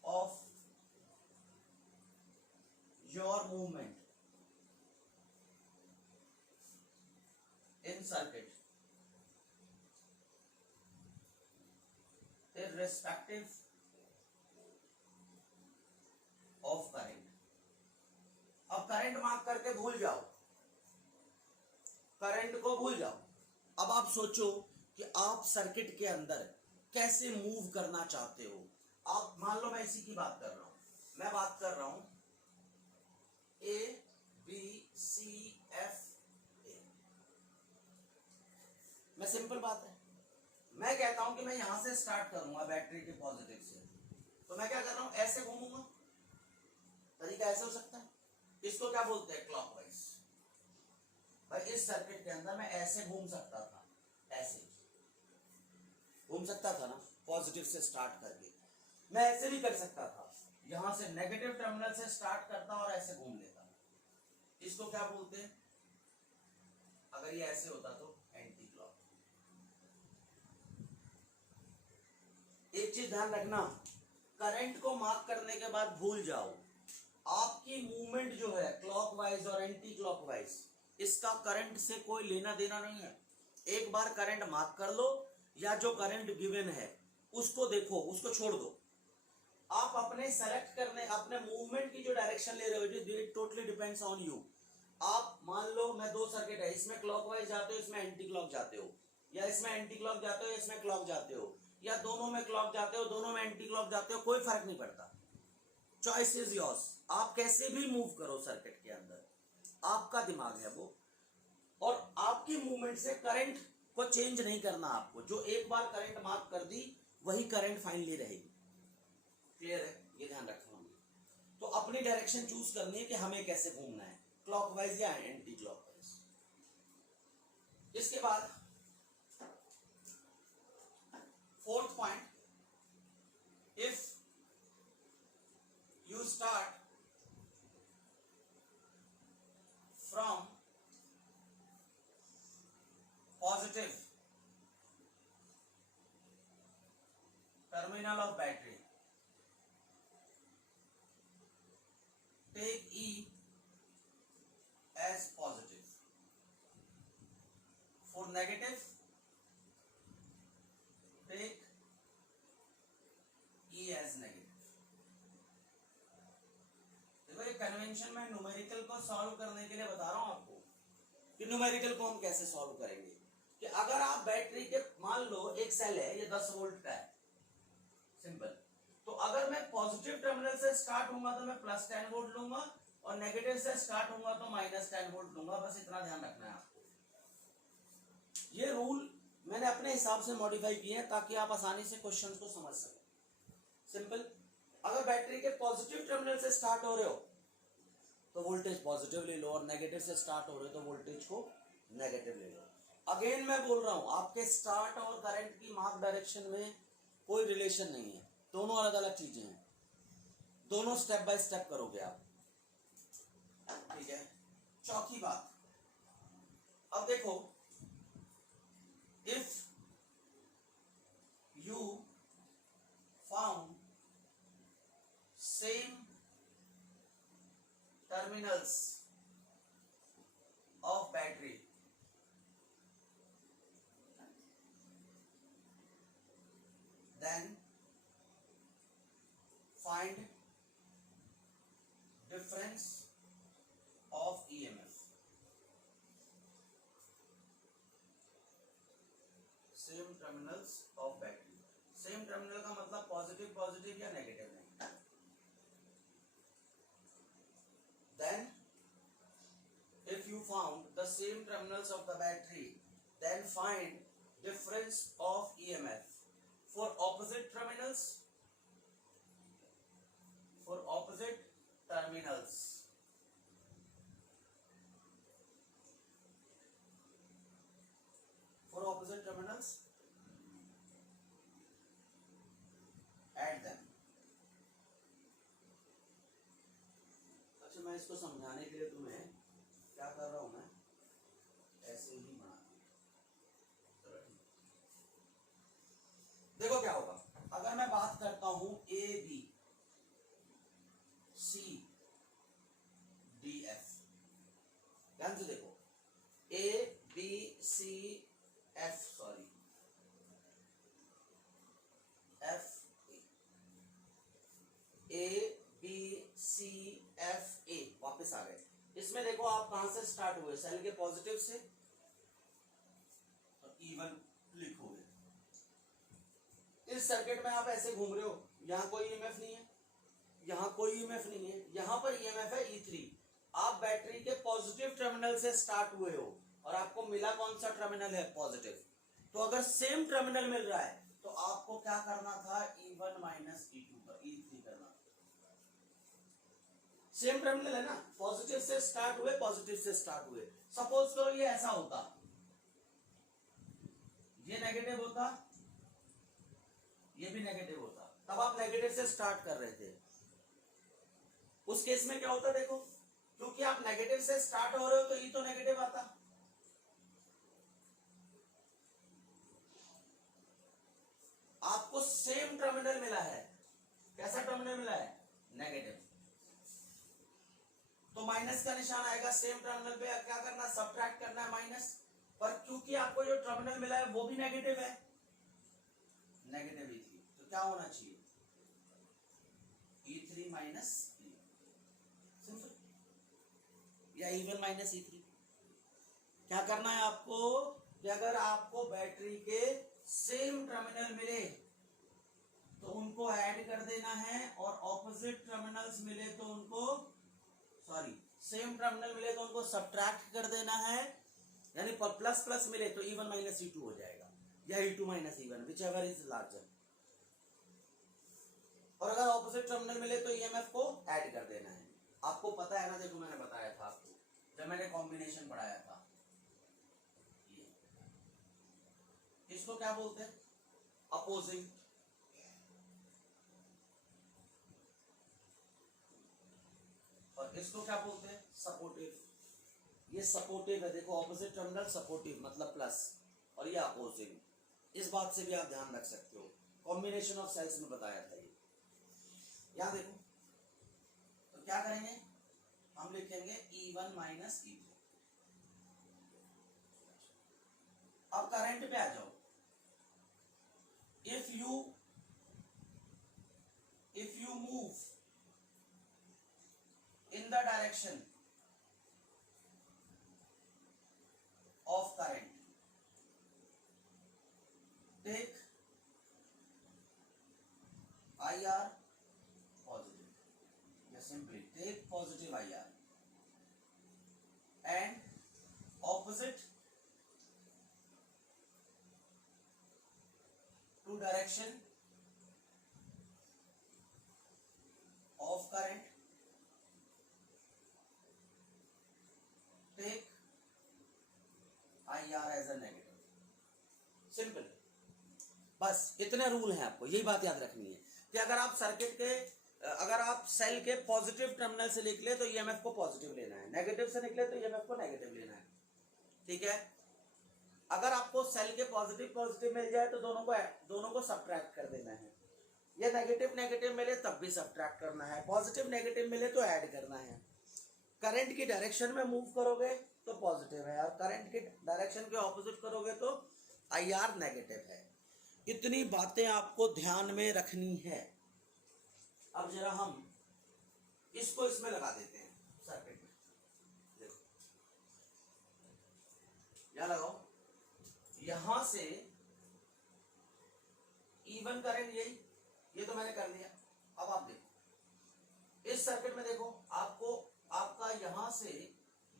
of your movement in circuit irrespective of current। अब करंट मार्क करके भूल जाओ, करंट को भूल जाओ। अब आप सोचो कि आप सर्किट के अंदर कैसे मूव करना चाहते हो। आप मान लो मैं इसी की बात कर रहा हूं, मैं बात कर रहा हूं A B C F A। मैं सिंपल बात है, मैं कहता हूं कि मैं यहां से स्टार्ट करूंगा बैटरी के पॉजिटिव से, तो मैं क्या कर रहा हूं, ऐसे घूमूंगा। तरीका ऐसे हो सकता है, इसको क्या बोलते हैं, क्लॉकवाइज। भाई इस सर्किट के अंदर मैं ऐसे घूम सकता था, ऐसे घूम सकता था ना, पॉजिटिव से स्टार्ट करके। मैं ऐसे भी कर सकता था, यहां से नेगेटिव टर्मिनल से स्टार्ट करता और ऐसे घूम लेता। इसको क्या बोलते हैं, अगर ये ऐसे होता तो एंटी क्लॉक। एक चीज ध्यान रखना, करंट को मार्क करने के बाद भूल जाओ, आपकी मूवमेंट जो है क्लॉकवाइज और एंटी क्लॉकवाइज, इसका करंट से कोई लेना देना नहीं है। एक बार करंट मार्क कर लो, या जो करंट गिवन है उसको देखो, उसको छोड़ दो। आप अपने सेलेक्ट करने, अपने मूवमेंट की जो डायरेक्शन ले रहे हो, it totally depends on you. आप मान लो मैं दो सर्किट है, इसमें क्लॉकवाइज जाते हो, इसमें एंटी क्लॉक जाते हो, या इसमें एंटी क्लॉक जाते हो, इसमें क्लॉक जाते हो, या दोनों में क्लॉक जाते हो, दोनों में एंटी क्लॉक जाते हो, कोई फर्क नहीं पड़ता। Choice is yours. आप कैसे भी मूव करो सर्किट के अंदर, आपका दिमाग है वो, और आपकी मूवमेंट से करंट को चेंज नहीं करना आपको। जो एक बार करंट मार्क कर दी वही करंट फाइनली रहेगी। क्लियर है? ये ध्यान रखना। तो अपनी डायरेक्शन चूज करनी है कि हमें कैसे घूमना है, क्लॉकवाइज या एंटी क्लॉकवाइज। इसके बाद fourth point, if you start from positive terminal of battery, take E as positive. For negative, take E as negative. देखो ये कन्वेंशन में न्यूमेरिकल को सॉल्व करने के लिए बता रहा हूं आपको कि न्यूमेरिकल को हम कैसे सॉल्व करेंगे। कि अगर आप बैटरी के, मान लो एक सेल है, ये 10 वोल्ट का है, सिंपल, तो अगर मैं पॉजिटिव टर्मिनल से स्टार्ट होऊंगा तो मैं प्लस 10 वोल्ट लूंगा, और नेगेटिव से स्टार्ट होऊंगा तो माइनस 10 वोल्ट लूंगा। बस इतना ध्यान रखना है आपको। ये रूल मैंने अपने हिसाब से मॉडिफाई किए हैं ताकि आप आसानी से क्वेश्चन को समझ सकें। सिंपल, अगर बैटरी के पॉजिटिव टर्मिनल से स्टार्ट हो रहे हो तो वोल्टेज पॉजिटिव ले लो, और नेगेटिव से स्टार्ट हो रहे हो तो वोल्टेज को नेगेटिव ले लो। अगेन मैं बोल रहा हूं, आपके स्टार्ट और करंट की मार्क डायरेक्शन में कोई रिलेशन नहीं है, दोनों अलग अलग चीजें हैं, दोनों स्टेप बाय स्टेप करोगे आप, ठीक है। चौथी बात, अब देखो, if you found same terminals of battery, then find difference of EMF. Same terminals of battery, same terminal का मतलब पॉजिटिव पॉजिटिव या नेगेटिव नहीं। Then if you found the same terminals of the battery, then find difference of EMF for opposite terminals, for opposite terminals, for opposite terminals, add them. मैं इसको समझाने के लिए तुम्हें क्या कर रहा हूं, मैं ऐसे ही बना, देखो क्या होगा। अगर मैं बात करता हूं A B C D F, ध्यान से देखो, A B C F, sorry F, A B C F A, वापस आ गए। इसमें देखो आप कहां से स्टार्ट हुए, सेल के पॉजिटिव से, और E1 लिखोगे। इस सर्किट में आप ऐसे घूम रहे हो, यहां कोई ईएमएफ नहीं है, यहां कोई ईएमएफ नहीं है, यहां पर ईएमएफ है E3। आप बैटरी के पॉजिटिव टर्मिनल से स्टार्ट हुए हो और आपको मिला कौन सा टर्मिनल है, पॉजिटिव। तो अगर सेम टर्मिनल मिल रहा है तो आपको क्या करना था, E1 माइनस E2 का E3 करना था। सेम टर्मिनल है ना, पॉजिटिव से स्टार्ट हुए, पॉजिटिव से स्टार्ट हुए। सपोज करो ये ऐसा होता, ये नेगेटिव होता, ये भी नेगेटिव होता, तब आप नेगेटिव से स्टार्ट कर रहे थे। उस केस में क्या होता, देखो, क्योंकि आप नेगेटिव से स्टार्ट हो रहे हो तो ये तो नेगेटिव आता। आपको सेम टर्मिनल मिला है, कैसा टर्मिनल मिला है, नेगेटिव, तो माइनस का निशान आएगा। सेम टर्मिनल पे क्या करना, सब्ट्रैक्ट करना है माइनस, पर क्योंकि आपको जो टर्मिनल मिला है वो भी नेगेटिव है, नेगेटिव E3, तो क्या होना चाहिए, E3 माइनस E, सिंपल, या E1 माइनस E3। क्या करना है आपको, कि अगर आपको बैटरी के सेम टर्मिनल मिले तो उनको ऐड कर देना है, और ऑपोजिट टर्मिनल्स मिले तो उनको, सॉरी, सेम टर्मिनल मिले तो उनको सब्ट्रैक्ट कर देना है, यानी प्लस प्लस मिले तो E1 माइनस E2 हो जाएगा, या E2 minus E1, which ever is larger. और अगर ऑपोजिट अपोजिट टर्मिनल मिले तो ईएमएफ को ऐड कर देना है। आपको पता है ना, देखो मैंने बताया था आपको जब मैंने कॉम्बिनेशन पढ़ाया था, ये इसको क्या बोलते हैं, अपोजिंग। और इसको क्या बोलते हैं, सपोर्टिव। ये सपोर्टिव है, देखो ऑपोजिट टर्मिनल सपोर्टिव मतलब प्लस, और ये अपोजिंग। इस बात से भी आप ध्यान रख सकते हो, कॉम्बिनेशन ऑफ सेल्स में बताया था ये। यहां देखो तो क्या करेंगे, हम लिखेंगे E1 माइनस E2। अब करंट पे आ जाओ। If you move in the direction of current, take IR positive, या simply take positive IR and opposite to direction of current, take IR as a negative। Simple, बस इतने rule हैं, आपको यही बात याद रखनी है कि अगर आप सर्किट के, अगर आप सेल के पॉजिटिव टर्मिनल से निकले तो ईएमएफ को पॉजिटिव लेना है, नेगेटिव से निकले तो ईएमएफ को नेगेटिव लेना है। ठीक है, अगर आपको सेल के पॉजिटिव मिल जाए तो दोनों को सब्ट्रैक्ट कर देना है। ये नेगेटिव मिले तब भी सब्ट्रैक्ट करना है, पॉजिटिव नेगेटिव मिले तो ऐड करना है। करंट की डायरेक्शन में मूव करोगे तो पॉजिटिव है, और करंट की डायरेक्शन के ऑपोजिट करोगे तो IR नेगेटिव है। इतनी बातें आपको ध्यान में रखनी है। अब जरा हम इसको इसमें लगा देते हैं सर्किट में। देखो यहां लगाओ, यहां से E1 करंट, यही ये तो मैंने कर लिया। अब आप देखो इस सर्किट में, देखो आपका यहां से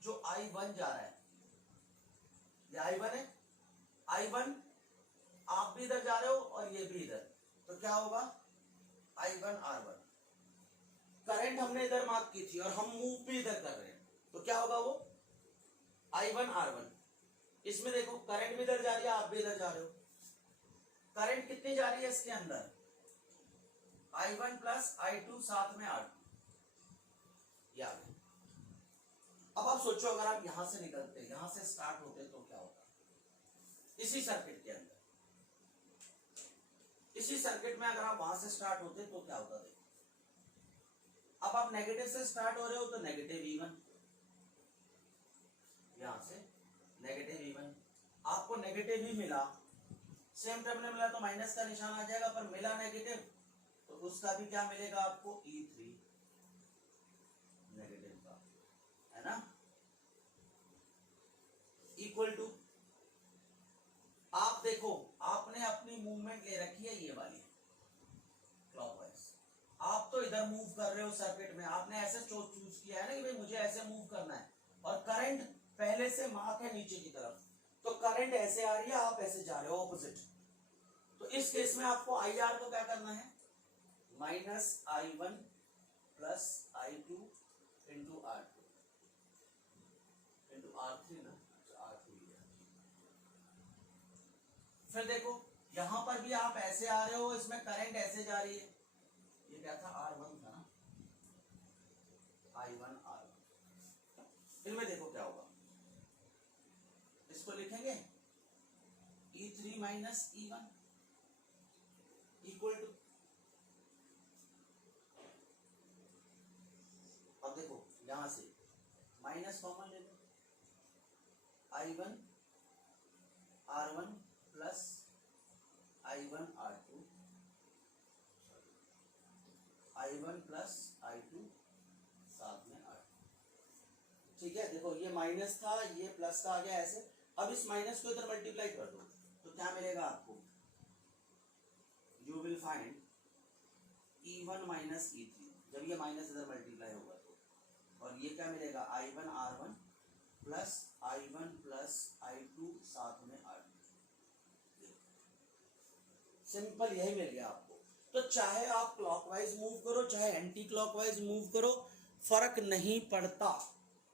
जो I1 जा रहा है, ये I1 है, I1 आप भी इधर जा रहे हो और ये भी इधर, तो क्या होगा, I1 R1। करंट हमने इधर मार्क की थी और हम मूव भी इधर कर रहे हैं, तो क्या होगा वो I1 R1। इसमें देखो करंट भी इधर जा रही है, आप भी इधर जा रहे हो। करंट कितनी जा रही है इसके अंदर, I1 प्लस I2 साथ में R2। याद है। अब आप सोचो, अगर आप यहां से निकलते, यहां से स्टार्ट होते तो क्या होता, इसी सर्किट के अंदर, इसी सर्किट में अगर आप वहां से स्टार्ट होते तो क्या होता, देखो अब आप नेगेटिव से स्टार्ट हो रहे हो तो नेगेटिव E1, यहां से नेगेटिव E1, आपको नेगेटिव ही मिला, सेम टर्मिनल मिला तो माइनस का निशान आ जाएगा, पर मिला नेगेटिव तो उसका भी क्या मिलेगा आपको, E3 नेगेटिव का, है ना, इक्वल टू, आप देखो आपने अपनी मूवमेंट ले रखी है ये वाली क्लॉकवाइज, आप तो इधर मूव कर रहे हो सर्किट में, आपने ऐसे चूज किया है ना कि भाई मुझे ऐसे मूव करना है, और करंट पहले से मार्क है नीचे की तरफ, तो करंट ऐसे आ रही है, आप ऐसे जा रहे हो ऑपोजिट। तो इस केस में आपको IR को क्या करना है, minus I1 plus I2 into R2 into R3 ना, R3। फिर देखो यहां पर भी आप ऐसे आ रहे हो, इसमें करंट ऐसे जा रही है, ये क्या था, R1 था ना, I1 R1। इनमें देखो क्या होगा, इसको लिखेंगे E3 minus E1 equal to, अब देखो यहां से माइनस कॉमन ले लो, I1 R1 plus I1 R2, I1 plus I2 साथ में R2। ठीक है, देखो ये माइनस था, ये प्लस का आ गया ऐसे। अब इस माइनस को इधर मल्टीप्लाई कर दो तो क्या मिलेगा आपको, you will find E1 minus E3, जब ये माइनस इधर मल्टीप्लाई होगा तो, और ये क्या मिलेगा, I1 R1 plus I1 plus I2 साथ में R2। सिंपल यही मिल गया आपको। तो चाहे आप क्लॉकवाइज मूव करो चाहे एंटी क्लॉकवाइज मूव करो, फर्क नहीं पड़ता।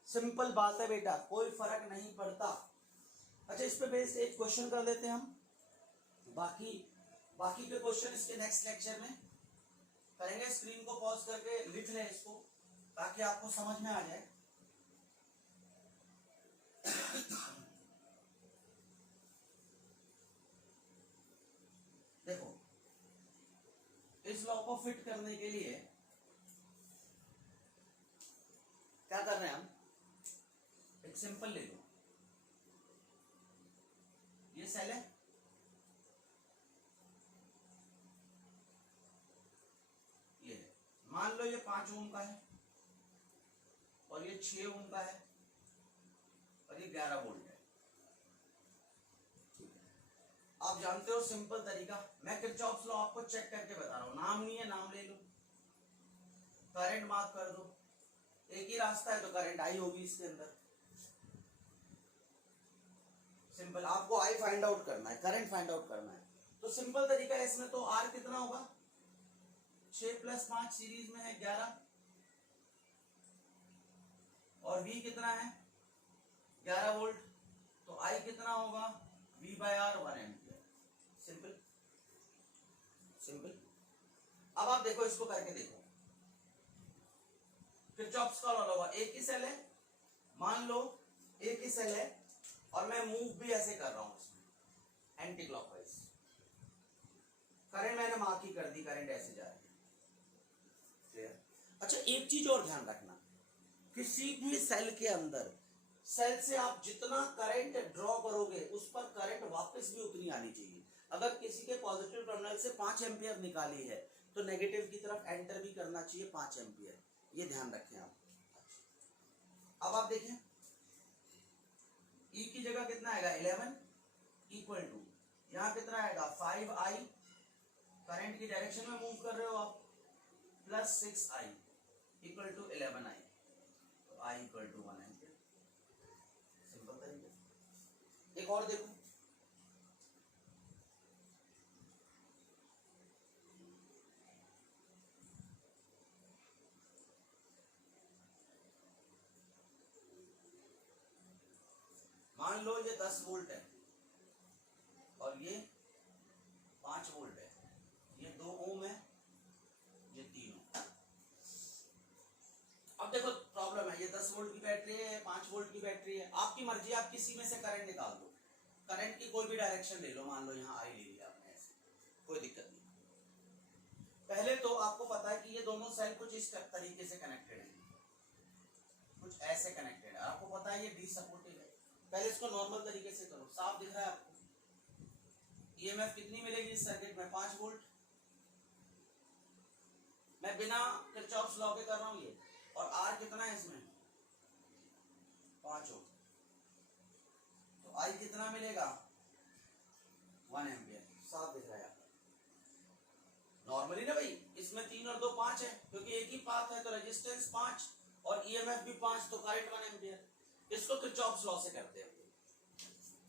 सिंपल बात है बेटा, कोई फर्क नहीं पड़ता। अच्छा, इस पे बेस्ड एक क्वेश्चन कर लेते हैं हम, बाकी के क्वेश्चन इसके नेक्स्ट लेक्चर में करेंगे। स्क्रीन को पॉज करके लिख लें इसको ताकि आपको समझ में आ जाए। देखो, इस लॉ को फिट करने के लिए क्या कर रहे हैं हम, एक सिंपल ले लो, ये सेल है, ये है, मान लो ये 5 ओम का है और ये 6 ओम का है और ये 11 वोल्ट है। आप जानते हो सिंपल तरीका, मैं किरचॉफ्स लॉ आपको चेक करके बता रहा हूं, नाम नहीं है नाम ले लो, करंट मार्क कर दो, एक ही रास्ता है तो करंट आई होगी इसके अंदर। सिंपल, आपको आई फाइंड आउट करना है, करंट फाइंड आउट करना है, तो सिंपल तरीका है इसमें। तो आर कितना होगा, 6 + 5 सीरीज में है 11, और वी कितना है 11 वोल्ट, तो आई कितना होगा V/R 1 एम्पियर। Simple simple. अब आप देखो, इसको करके देखो, किरचॉफ्स का लॉ होगा, एक ही सेल है, मान लो एक ही सेल है और मैं मूव भी ऐसे कर रहा हूं इसमें एंटी क्लॉकवाइज, करंट मैंने मार्क ही कर दी, करंट ऐसे जा रही है, क्लियर। अच्छा, एक चीज और ध्यान रखना, किसी भी सेल के अंदर, सेल से आप जितना करंट ड्रॉ करोगे उस पर करंट वापस भी उतनी आनी चाहिए। अगर किसी के पॉजिटिव टर्मिनल से 5 एम्पियर निकाली है तो नेगेटिव की तरफ एंटर भी करना चाहिए 5 एम्पियर, ये ध्यान रखें आप। अब आप देखें, E की जगह कितना आएगा 11 इक्वल टू, यहां कितना आएगा 5I, करंट की डायरेक्शन में मूव कर रहे हो आप, plus 6I equal to 11I, तो I equal to 1 ampere. Simple तरीके। एक और देखो, मान लो ये 10 वोल्ट है और ये 5 वोल्ट है, ये 2 ओम है, ये 3 ओम। अब देखो प्रॉब्लम है, ये 10 वोल्ट की बैटरी है, 5 वोल्ट की बैटरी है, आपकी मर्जी, आप किसी में से करंट निकाल दो, करंट की कोई भी डायरेक्शन ले लो, मान लो यहाँ आई ले लिया आपने ऐसे, कोई दिक्कत नहीं। पहले तो आपको पता है कि ये दोनों सेल कुछ इस तरीके से कनेक्टेड है, कुछ ऐसे कनेक्टेड है, आपको पता है ये डी सपोर्टिव है। पहले इसको नॉर्मल तरीके से करो, साफ दिख रहा है आपको, ईएमएफ कितनी मिलेगी इस सर्किट में 5 वोल्ट, मैं बिना किरचॉफ्स लॉ के कर रहा हूं ये, और आर कितना है इसमें 5 ओम, तो आई कितना मिलेगा 1 एम्पियर, साफ दिख रहा है नॉर्मली ना भाई, इसमें 3 और 2 5 है, क्योंकि एक ही पाथ है तो रेजिस्टेंस 5 और ईएमएफ भी 5, तो करंट 1 एम्पियर। इसको किरचॉफ्स लॉ से करते हैं,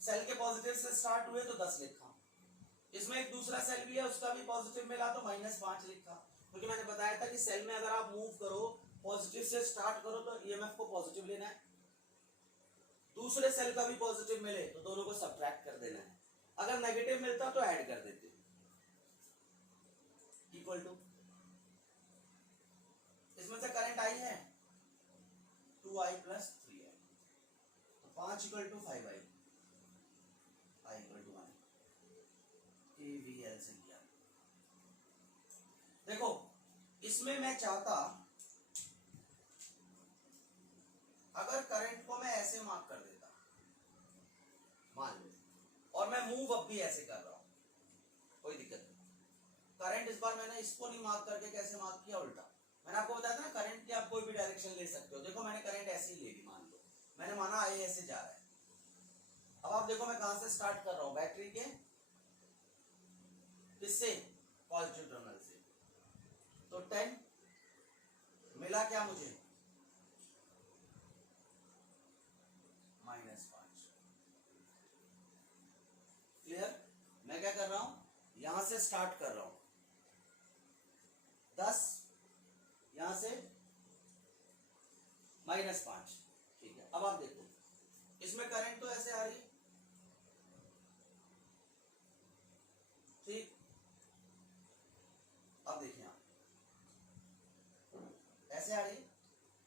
सेल के पॉजिटिव से स्टार्ट हुए तो 10 लिखा, इसमें एक दूसरा सेल भी है उसका भी पॉजिटिव मिला तो -5 लिखा, क्योंकि मैंने बताया था कि सेल में अगर आप मूव करो पॉजिटिव से स्टार्ट करो तो ईएमएफ को पॉजिटिव लेना है, दूसरे सेल का भी पॉजिटिव मिले तो दोनों को सब्ट्रैक्ट कर देना है, अगर नेगेटिव मिलता तो ऐड कर देते, इक्वल टू, इसमें से करंट आई है 2I + 3I, तो 5 equal to 5I, I equal to 1, KVL से किया। देखो, इसमें मैं चाहता, अगर करंट को मैं ऐसे मार्क कर देता मान लो, और मैं मूव अब भी ऐसे कर रहा हूं, कोई दिक्कत नहीं, करंट इस बार मैंने इसको नहीं मार्क करके कैसे मार्क किया, उल्टा, मैंने आपको बताया था ना करंट की आप कोई भी डायरेक्शन ले सकते हो, देखो मैंने करंट ऐसे ही ले ली, मान लो मैंने माना आई ऐसे जा रहा है, अब आप देखो मैं कहां से स्टार्ट कर रहा हूं, बैटरी के किससे, पॉजिटिव टर्मिनल से, तो 10 मिला क्या मुझे -5, क्लियर। मैं क्या कर रहा हूं, यहां से स्टार्ट कर रहा हूं, -5। ठीक है, अब आप देखो इसमें करंट तो ऐसे आ रही है, ठीक। अब देखिए आप ऐसे आ रही है,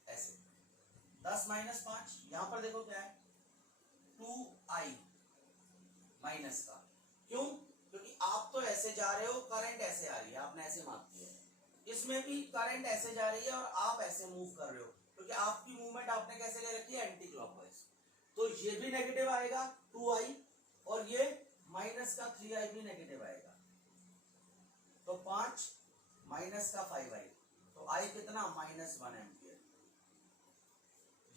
ऐसे 10 - 5, यहां पर देखो क्या है 2i माइनस का। क्यों? क्योंकि आप तो ऐसे जा रहे हो, करंट ऐसे आ रही है, आपने ऐसे माप किया है। इसमें भी करंट ऐसे जा रही है और आप ऐसे मूव कर रहे हो, क्योंकि आपकी मूवमेंट आपने कैसे ले रखी है, एंटी क्लॉकवाइज। तो ये भी नेगेटिव आएगा 2i, और ये माइनस का 3i भी नेगेटिव आएगा। तो 5 माइनस का 5i, तो i कितना -1 एम्पियर।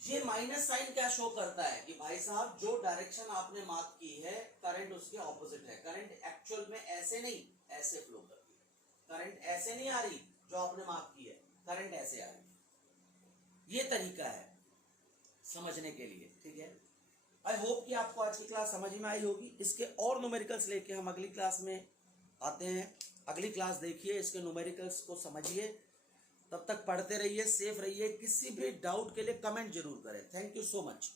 ये माइनस साइन क्या शो करता है कि भाई साहब जो डायरेक्शन आपने मार्क की है करंट उसके ऑपोजिट है। करंट एक्चुअल में ऐसे नहीं, ऐसे फ्लो कर रही है। करंट ऐसे नहीं आ रही जो आपने मार्क की है, करंट ऐसे आ रही है। ये तरीका है समझने के लिए, ठीक है। आई होप कि आपको आज की क्लास समझ में आई होगी। इसके और न्यूमेरिकल्स लेके हम अगली क्लास में आते हैं। अगली क्लास देखिए, इसके न्यूमेरिकल्स को समझिए। तब तक पढ़ते रहिए, सेफ रहिए। किसी भी डाउट के लिए कमेंट जरूर करें। Thank you so much.